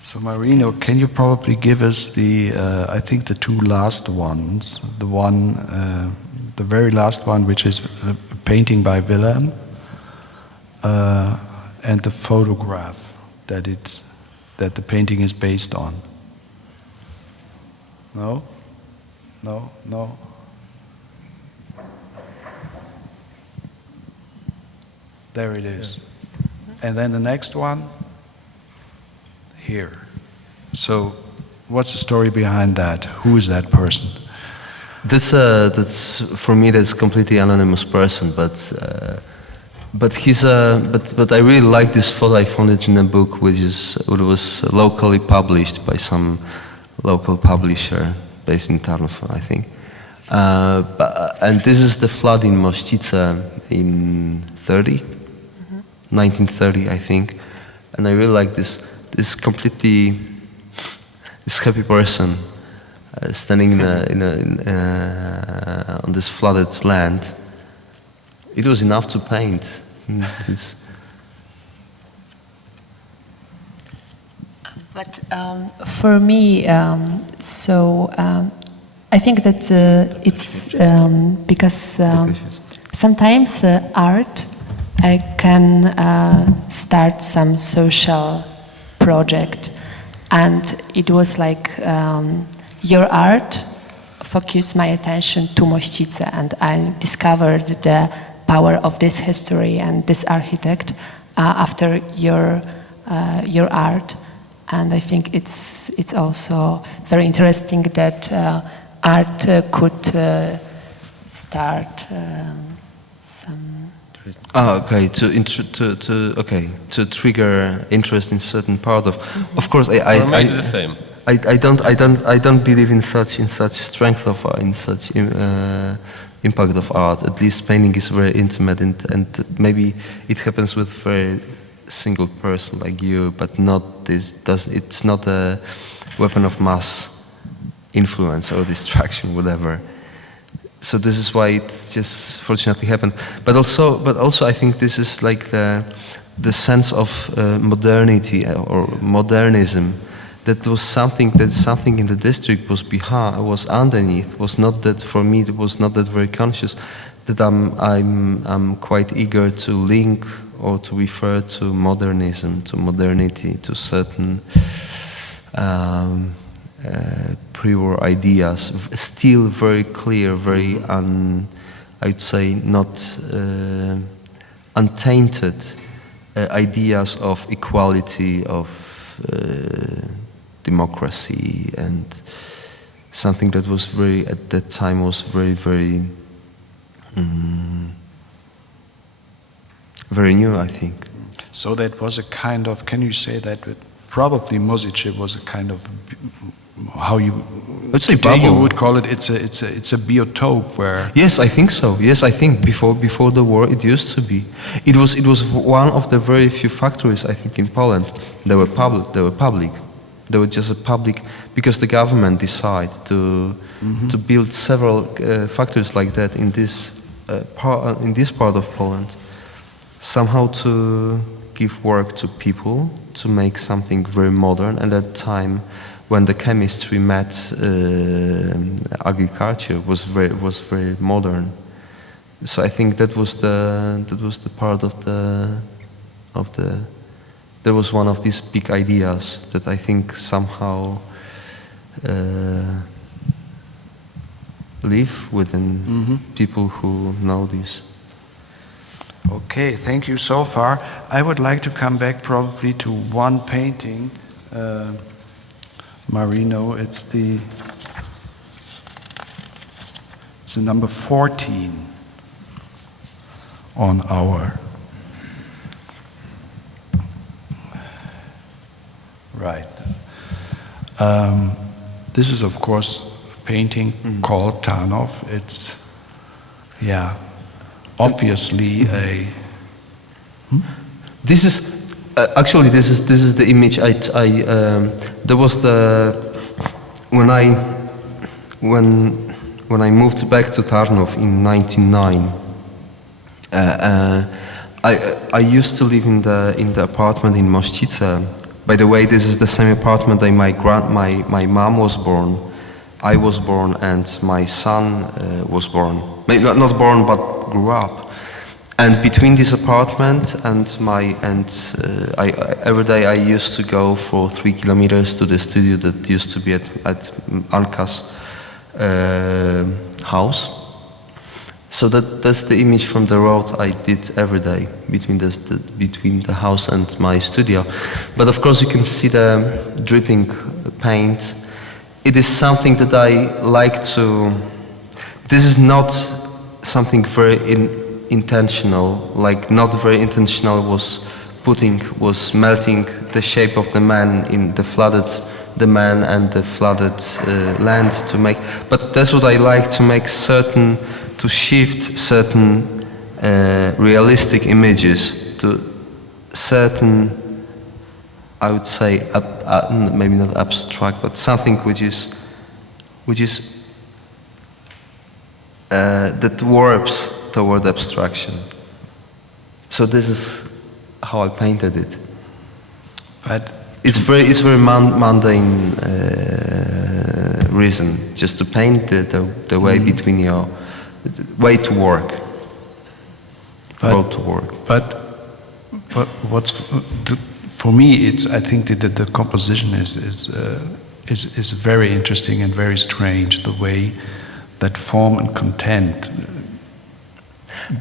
So Marino, can you probably give us I think the two last ones, the very last one, which is a painting by Wilhelm, and the photograph that the painting is based on. No? No. There it is. And then the next one, here. So, what's the story behind that? Who is that person? That's for me. That's a completely anonymous person, but he's but I really like this photo. I found it in a book which was locally published by some local publisher based in Tarnów, I think. And this is the flood in Mościce in 1930, I think. And I really like this happy person standing on this flooded land. It was enough to paint. But for me, I think that it's because sometimes art can start some social project, and it was like your art focused my attention to Mościce, and I discovered the power of this history and this architect after your art. And I think it's also very interesting that art could start some. Okay. To trigger interest in certain part of. Of course, I the same. I don't believe in such strength of in such impact of art. At least painting is very intimate, and maybe it happens with very single person like you, but not this. It's not a weapon of mass influence or distraction, whatever. So this is why it just fortunately happened. But also I think this is like the sense of modernity or modernism. That was something in the district was underneath. Was not that for me. It was not that very conscious. That I'm quite eager to link or to refer to modernism, to modernity, to certain pre-war ideas, still very clear, very I'd say not untainted ideas of equality, of democracy, and something that was very, at that time, was very, very, very new, I think. So that was a kind of, can you say that probably Mosice was a kind of, how you, I'd say today you bubble. would call it, it's a biotope where... Yes, I think so. Yes, I think before the war it used to be. It was one of the very few factories, I think, in Poland. They were public. They were just a public, because the government decided to build several factories like that in this part of Poland, somehow to give work to people, to make something very modern. And at that time, when the chemistry met agriculture, was very modern. So I think that was the part of the there was one of these big ideas that I think somehow live within people who know this. Okay, thank you so far. I would like to come back probably to one painting, Marino. It's the number 14 on our right. This is, of course, a painting called Tarnov. It's, yeah, obviously a. This is actually this is the image I there was the when I moved back to Tarnov in 1999. I used to live in the apartment in Mościce. By the way, this is the same apartment that my mom was born, I was born, and my son was born. Maybe not born, but grew up. And between this apartment and every day I used to go for 3 kilometers to the studio that used to be at Anka's house. So that's the image from the road I did every day between the house and my studio. But of course you can see the dripping paint. It is something that I like to. This is not something very intentional. Like not very intentional was melting the shape of the man in the flooded man and the flooded land to make. But that's what I like, to make to shift certain realistic images to certain, I would say, maybe not abstract, but something which is that warps toward abstraction. So this is how I painted it. But it's very mundane reason, just to paint the way between your way to work, road to work. But what's for me? It's, I think that the composition is very interesting and very strange. The way that form and content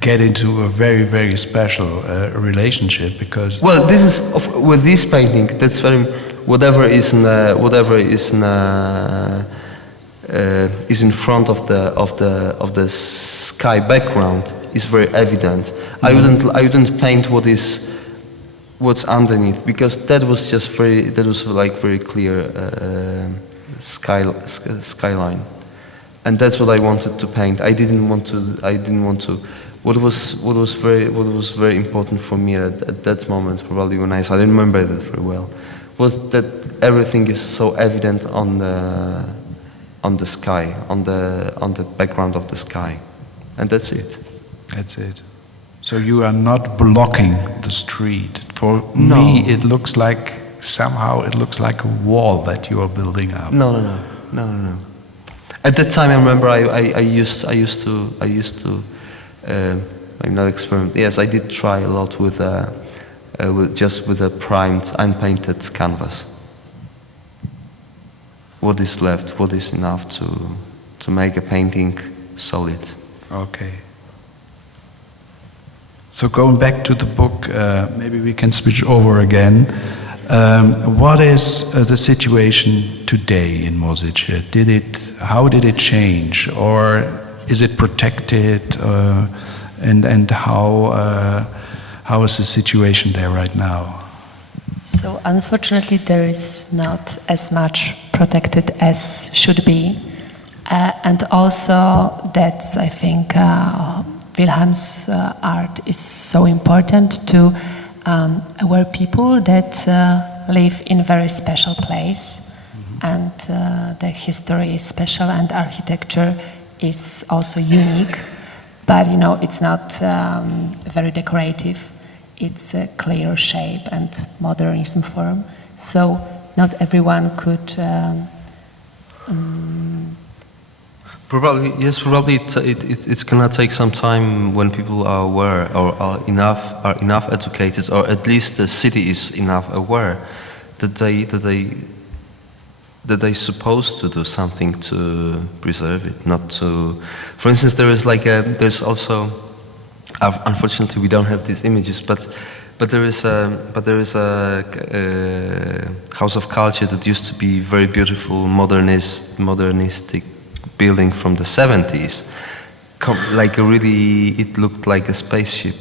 get into a very, very special relationship, because this is with this painting. That's very whatever is in front of the sky background is very evident. I wouldn't paint what's underneath, because that was very clear skyline, and that's what I wanted to paint. I didn't want to. What was very important for me at that moment, probably when I didn't remember that very well, was that everything is so evident on the sky, on the background of the sky, and that's it. That's it. So you are not blocking the street. For No. me, it looks like somehow it looks like a wall that you are building up. No. At that time, I remember I used to maybe not experiment. Yes, I did try a lot with a primed, unpainted canvas. What is left? What is enough to make a painting solid? Okay. So going back to the book, maybe we can switch over again. What is the situation today in Mosice? How did it change, or is it protected, and how is the situation there right now? So unfortunately, there is not as much protected as should be, and also that's, I think, Wilhelm's art is so important to aware people that live in a very special place, and the history is special, and architecture is also unique. But you know, it's not very decorative. It's a clear shape and modernism form. So not everyone could. Probably it's gonna take some time when people are aware or are enough educated, or at least the city is enough aware that they're supposed to do something to preserve it, not to. For instance, there's also, unfortunately we don't have these images, but there is a House of Culture that used to be very beautiful modernistic building from the 70s, it looked like a spaceship,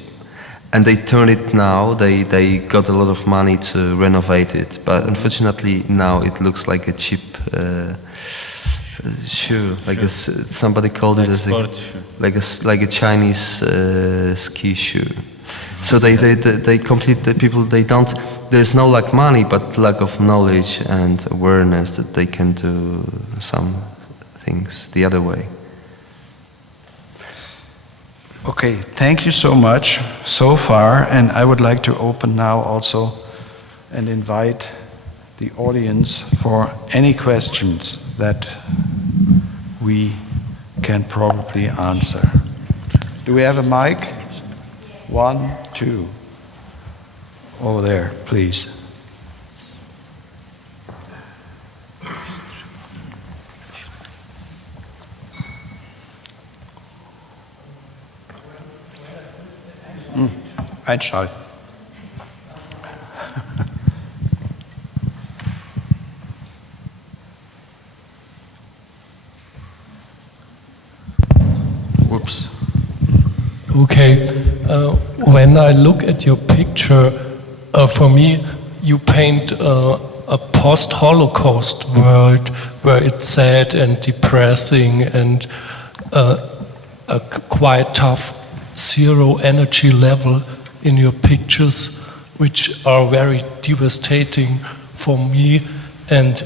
and they turned it now. They got a lot of money to renovate it, but unfortunately now it looks like a cheap shoe. Somebody called it as like a Chinese ski shoe. So they complete the people. They don't. There's no lack money, but lack of knowledge and awareness that they can do some things the other way. Okay, thank you so much so far, and I would like to open now also and invite the audience for any questions that we can probably answer. Do we have a mic? 1, 2. Over there, please. Einschalten. Whoops. Okay, when I look at your picture, for me, you paint a post-Holocaust world where it's sad and depressing and a quite tough zero energy level in your pictures, which are very devastating for me. And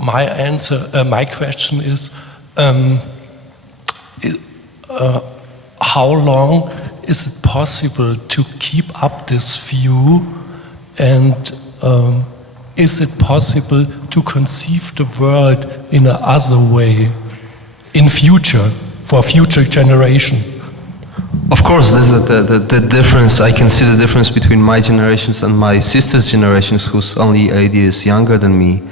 my question is, how long is it possible to keep up this view, and is it possible to conceive the world in another way in future, for future generations? Of course, there's the difference. I can see the difference between my generations and my sister's generations, who's only 8 years younger than me.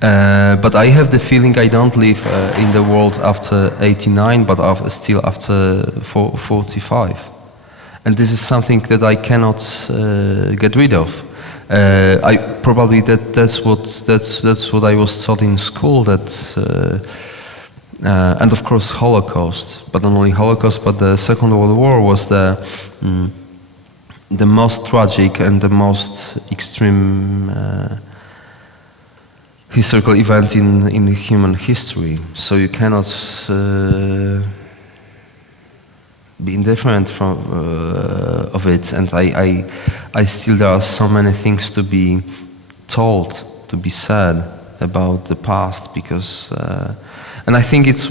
But I have the feeling I don't live in the world after 89, but still after 45. And this is something that I cannot get rid of. That's what I was taught in school. And of course Holocaust, but not only Holocaust, but the Second World War was the most tragic and the most extreme historical event in human history. So you cannot be indifferent of it. And I still, there are so many things to be told, to be said about the past, because. And I think it's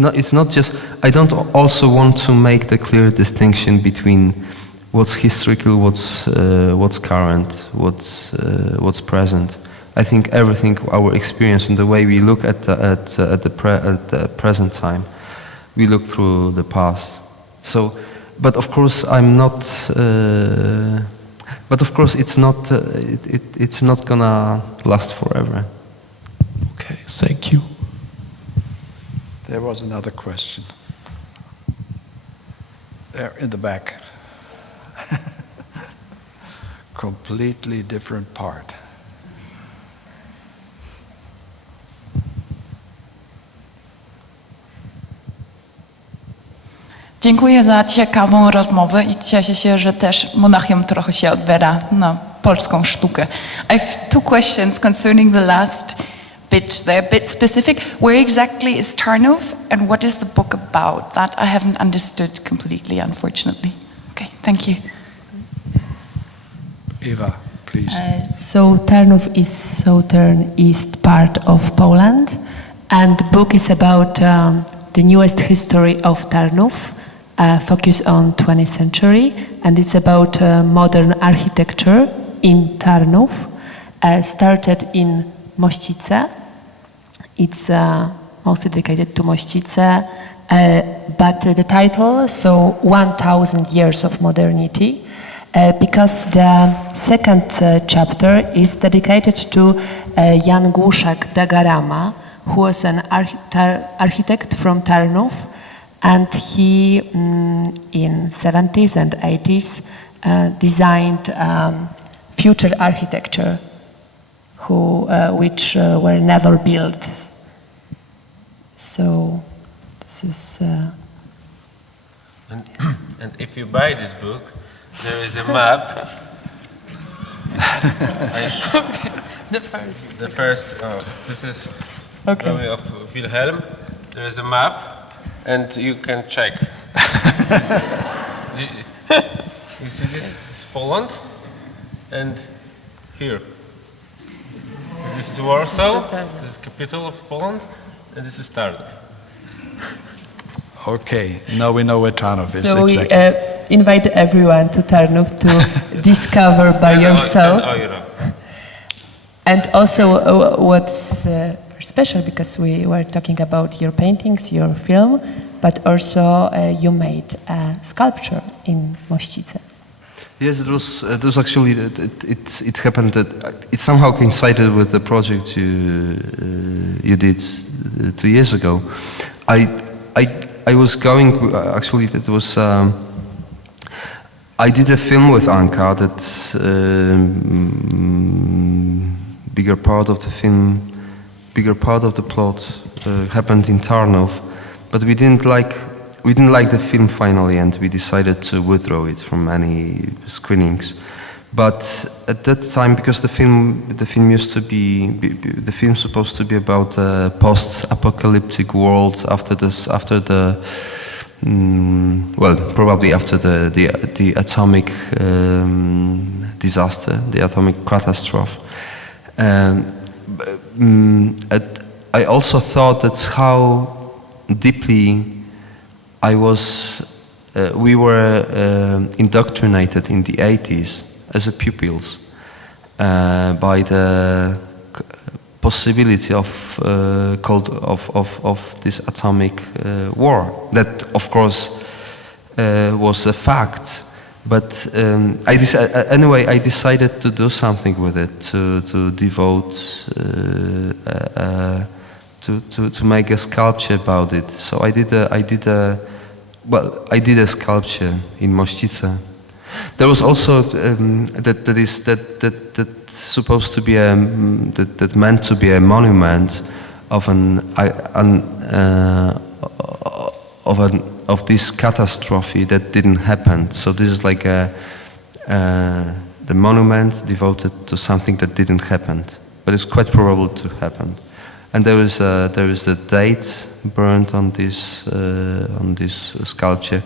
not just. I don't also want to make the clear distinction between what's historical, what's current, what's present. I think everything, our experience and the way we look at the present time, we look through the past. So, but of course I'm not. But of course it's not. It's not gonna last forever. Okay, thank you. There was another question. There in the back. completely different part. Dziękuję za ciekawą rozmowę i cieszę się, że też Monachium trochę się odbiera na polską sztukę. I have two questions concerning the last bit. They're a bit specific. Where exactly is Tarnów and what is the book about? That I haven't understood completely, unfortunately. Okay, thank you. Eva, please. So Tarnów is southeast part of Poland, and the book is about the newest history of Tarnów, focus on 20th century, and it's about modern architecture in Tarnów, started in Mościce. It's mostly dedicated to Mościce, but the title, so 1000 years of modernity, because the second chapter is dedicated to Jan Głuszak Dagarama, who was an architect from Tarnów, and he in 70s and 80s designed future architecture which were never built. So this is and if you buy this book, there is a map. The first. This is drawing of Wilhelm. There is a map, and you can check. You see this is Poland, and here. This is Warsaw. This is capital of Poland, and this is Tarnów. Okay, now we know where Tarnów is so exactly. we invite everyone to Tarnów to discover by yourself. And also what's special, because we were talking about your paintings, your film, but also you made a sculpture in Mościce. Yes, it was actually, it happened that it somehow coincided with the project you did 2 years ago. I was going, actually it was, I did a film with Anka that bigger part of the film, bigger part of the plot happened in Tarnów, but we didn't like the film finally, and we decided to withdraw it from any screenings. But at that time, because the film used to be, the film's supposed to be about a post-apocalyptic world after the well, probably after the atomic disaster, the atomic catastrophe. I also thought that's how deeply we were indoctrinated in the 80s as a pupils by the possibility of this atomic war. That, of course, was a fact. But anyway, I decided to do something with it, to devote, to make a sculpture about it. So I did a sculpture in Mościce. There was also that's supposed to be that meant to be a monument of of this catastrophe that didn't happen. So this is like the monument devoted to something that didn't happen, but it's quite probable to happen. And there is a date burned on this sculpture.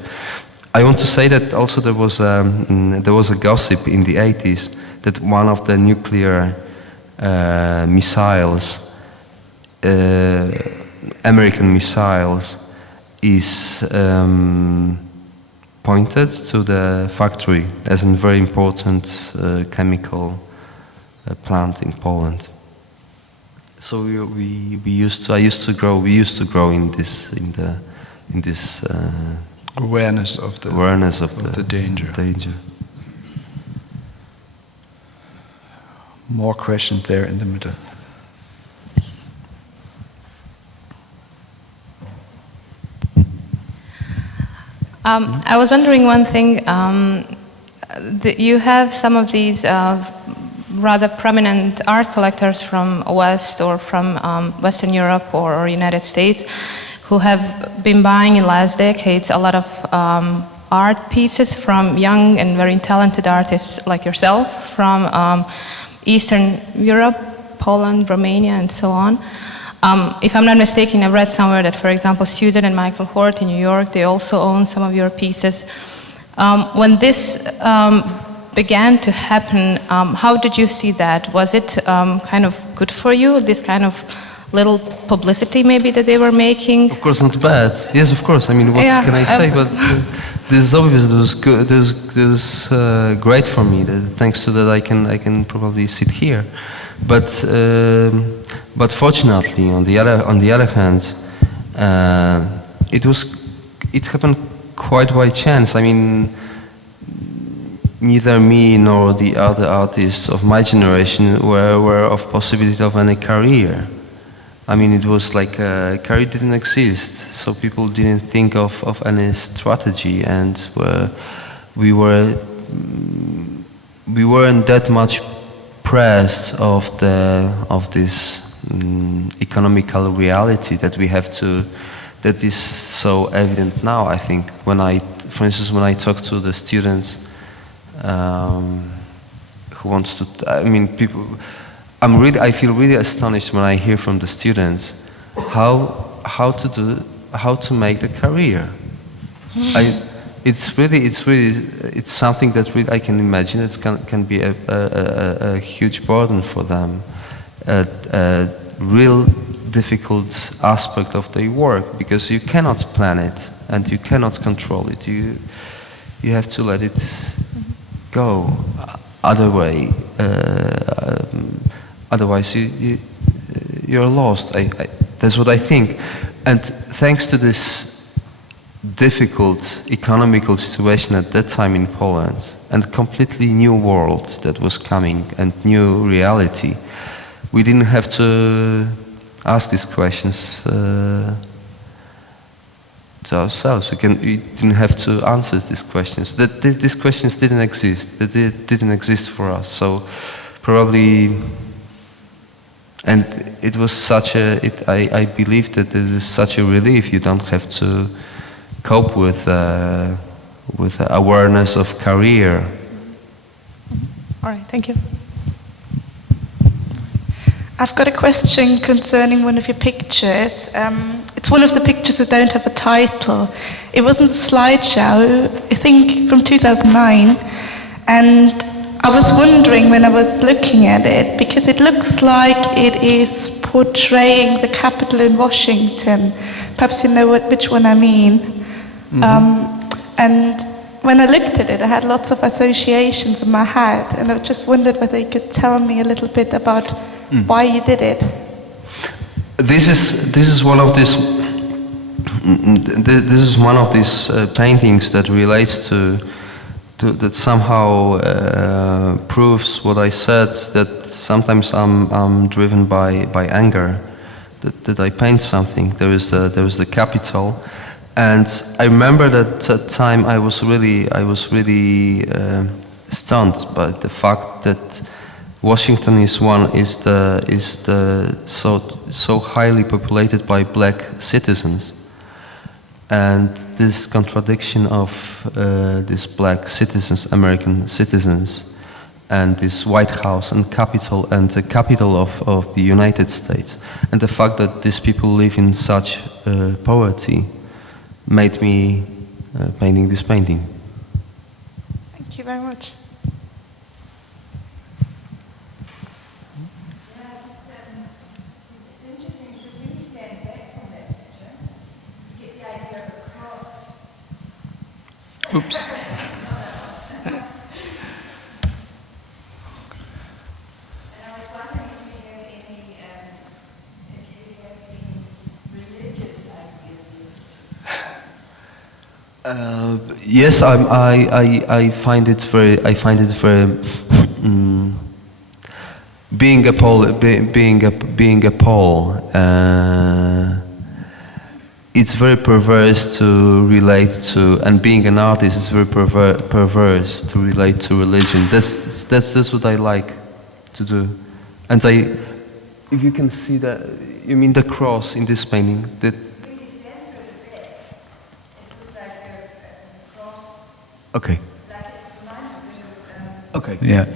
I want to say that also there was a gossip in the 80s that one of the nuclear missiles, American missiles, is pointed to the factory as a very important chemical plant in Poland. So we used to grow in this Awareness of the danger. More questions there in the middle. I was wondering one thing. you have some of these rather prominent art collectors from West or from Western Europe or United States who have been buying in last decades a lot of art pieces from young and very talented artists like yourself from Eastern Europe, Poland, Romania, and so on. If I'm not mistaken, I've read somewhere that, for example, Susan and Michael Hort in New York, they also own some of your pieces. When this began to happen, how did you see that? Was it kind of good for you, this kind of little publicity maybe that they were making? Of course, not bad. Yes, of course. I mean, what can I say? But this is obvious. It was good. This was great for me. Thanks to that, I can probably sit here. But fortunately, on the other hand, it happened quite by chance. I mean, neither me nor the other artists of my generation were of possibility of any career. I mean, it was like career didn't exist, so people didn't think of any strategy, and we weren't that much pressed of this economical reality that we have to. That is so evident now. I think for instance, when I talk to the students who wants to, I mean, people. I feel really astonished when I hear from the students how to make the career. It's something that really I can imagine. It can be a huge burden for them, a real difficult aspect of their work, because you cannot plan it and you cannot control it. You have to let it go. Otherwise, you're lost. That's what I think. And thanks to this difficult economical situation at that time in Poland, and completely new world that was coming and new reality, we didn't have to ask these questions to ourselves. We didn't have to answer these questions. These questions didn't exist. They didn't exist for us. So probably. And it was I believe that it is such a relief. You don't have to cope with awareness of career. All right, thank you. I've got a question concerning one of your pictures. It's one of the pictures that don't have a title. It wasn't a slideshow, I think from 2009, and I was wondering when I was looking at it, because it looks like it is portraying the Capitol in Washington. Perhaps you know which one I mean. Mm-hmm. And when I looked at it, I had lots of associations in my head, and I just wondered whether you could tell me a little bit about why you did it. This is one of these. This is one of these paintings that relates to that somehow proves what I said, that sometimes I'm driven by anger, that I paint something. There is the Capitol, and I remember that at that time I was really stunned by the fact that Washington is so highly populated by black citizens. And this contradiction of these black citizens, American citizens, and this White House and Capitol and the capital of the United States, and the fact that these people live in such poverty, made me painting this painting. Thank you very much. Oops. Yes, I find it very. Being a Pole, it's very perverse to relate to, and being an artist is very perverse to relate to religion. That's what I like to do. And if you can see that, you mean the cross in this painting? Okay. Okay. Yeah.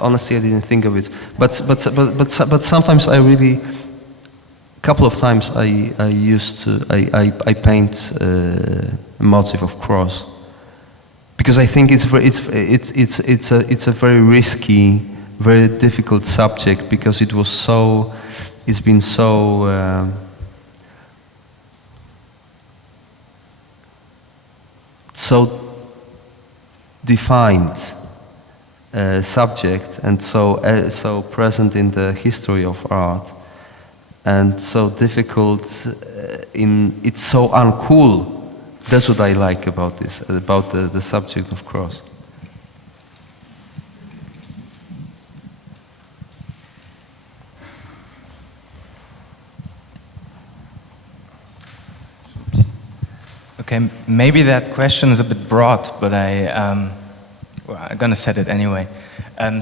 Honestly, I didn't think of it. But sometimes I really, couple of times I paint a motif of cross, because I think it's a very risky, very difficult subject, because it's been so defined subject, and so present in the history of art, and so difficult. It's so uncool. That's what I like about this, about the subject of cross. Okay, maybe that question is a bit broad, but I'm gonna set it anyway.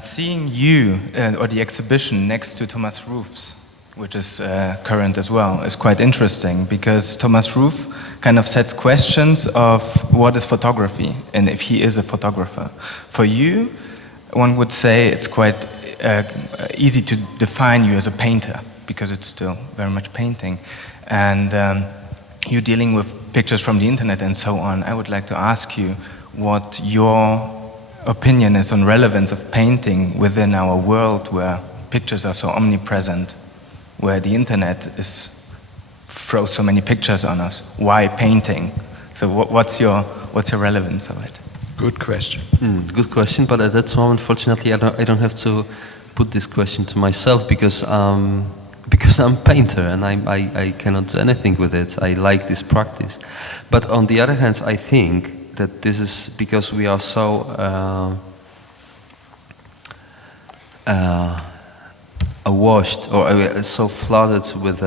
Seeing you or the exhibition next to Thomas Roof's, which is current as well, is quite interesting, because Thomas Roof kind of sets questions of what is photography and if he is a photographer. For you, one would say it's quite easy to define you as a painter, because it's still very much painting, and you're dealing with pictures from the internet and so on. I would like to ask you what your opinion is on relevance of painting within our world, where pictures are so omnipresent, where the internet throws so many pictures on us. Why painting? So what's your relevance of it? Good question. Good question, but at that moment, unfortunately, I don't have to put this question to myself, because I'm a painter and I cannot do anything with it. I like this practice. But on the other hand, I think that this is because we are so awashed, or so flooded with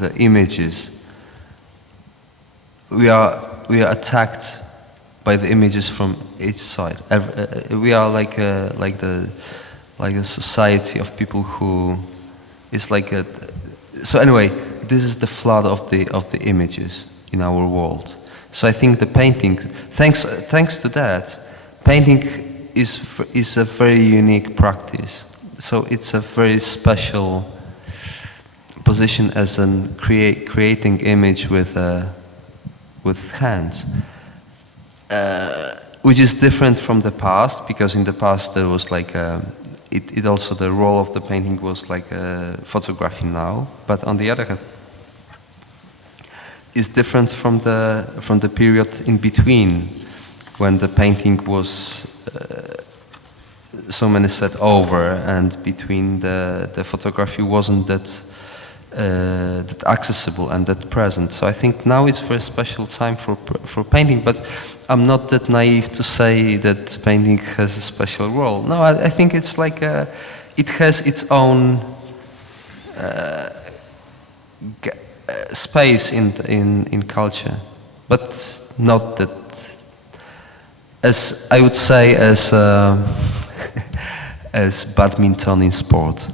the images. We are attacked by the images from each side. We are like a society of people who is like a. So anyway, this is the flood of the images in our world. So I think the painting, thanks to that, painting is a very unique practice. So it's a very special position as an creating image with hands, which is different from the past, because in the past there was like it also, the role of the painting was like photography now. But on the other hand, it's different from the period in between, when the painting was so many set over, and between the photography wasn't that accessible and that present. So I think now it's a very special time for painting, but I'm not that naive to say that painting has a special role. No, I think it's like it has its own space in culture, but not that, as I would say, as as badminton in sport.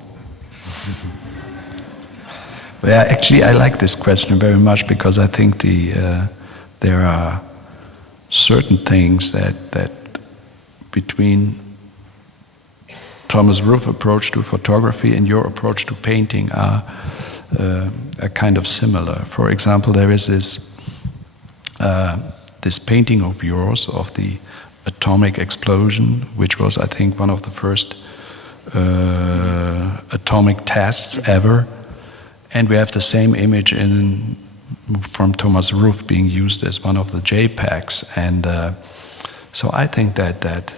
Well, actually, I like this question very much, because I think there are certain things that between Thomas Roof's approach to photography and your approach to painting are kind of similar. For example, there is this painting of yours of the atomic explosion, which was, I think, one of the first atomic tests ever. And we have the same image from Thomas Roof being used as one of the JPEGs. And so I think that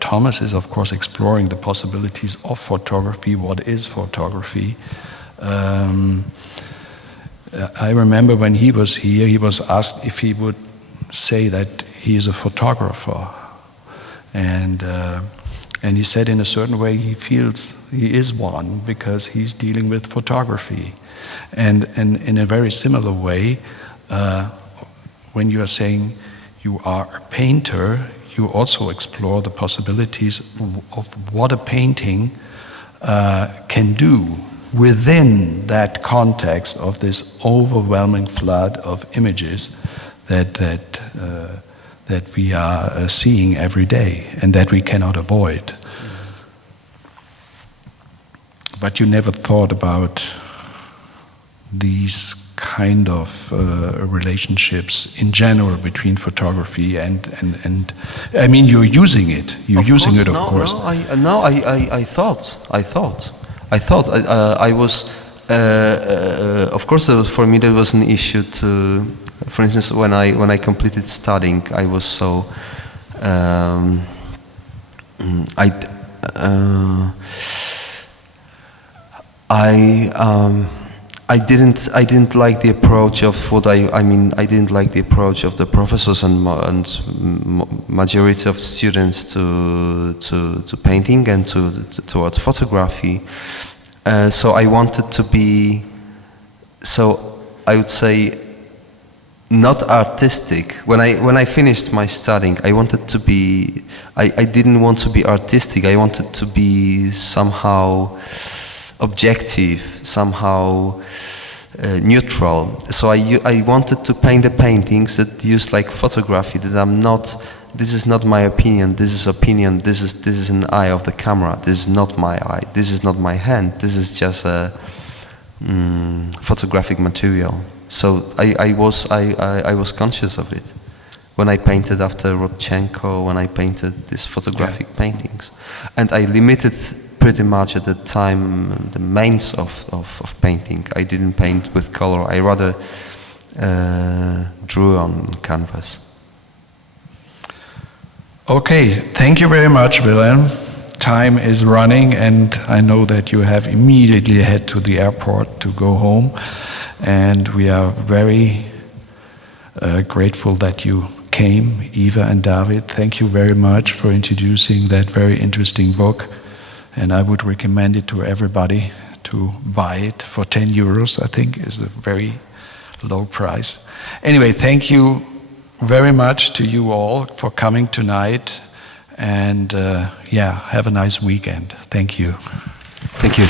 Thomas is, of course, exploring the possibilities of photography. What is photography? I remember when he was here, he was asked if he would say that he is a photographer. And he said in a certain way he feels he is one, because he's dealing with photography. And in a very similar way, when you are saying you are a painter, you also explore the possibilities of what a painting can do within that context of this overwhelming flood of images that we are seeing every day and that we cannot avoid. But you never thought about these kind of relationships in general between photography and I mean, you're using it. You're using it, of course. I thought I was. Of course, for me there was an issue to. For instance, when I completed studying, I was so. I didn't like the approach of what I mean. I didn't like the approach of the professors and majority of students to painting and towards photography. So I wanted to be. So I would say not artistic. When I finished my studying, I wanted to be. I didn't want to be artistic. I wanted to be somehow objective, somehow neutral. So I wanted to paint the paintings that use like photography. That I'm not. This is not my opinion. This is opinion. This is an eye of the camera. This is not my eye. This is not my hand. This is just a photographic material. So I was conscious of it when I painted after Rodchenko. When I painted these photographic paintings, and I limited pretty much at the time the mains of painting. I didn't paint with color. I rather drew on canvas. Okay, thank you very much, Wilhelm. Time is running, and I know that you have immediately head to the airport to go home, and we are very grateful that you came, Eva and David. Thank you very much for introducing that very interesting book, and I would recommend it to everybody to buy it for 10 euros, I think is a very low price. Anyway, thank you very much to you all for coming tonight, and have a nice weekend. Thank you. Thank you.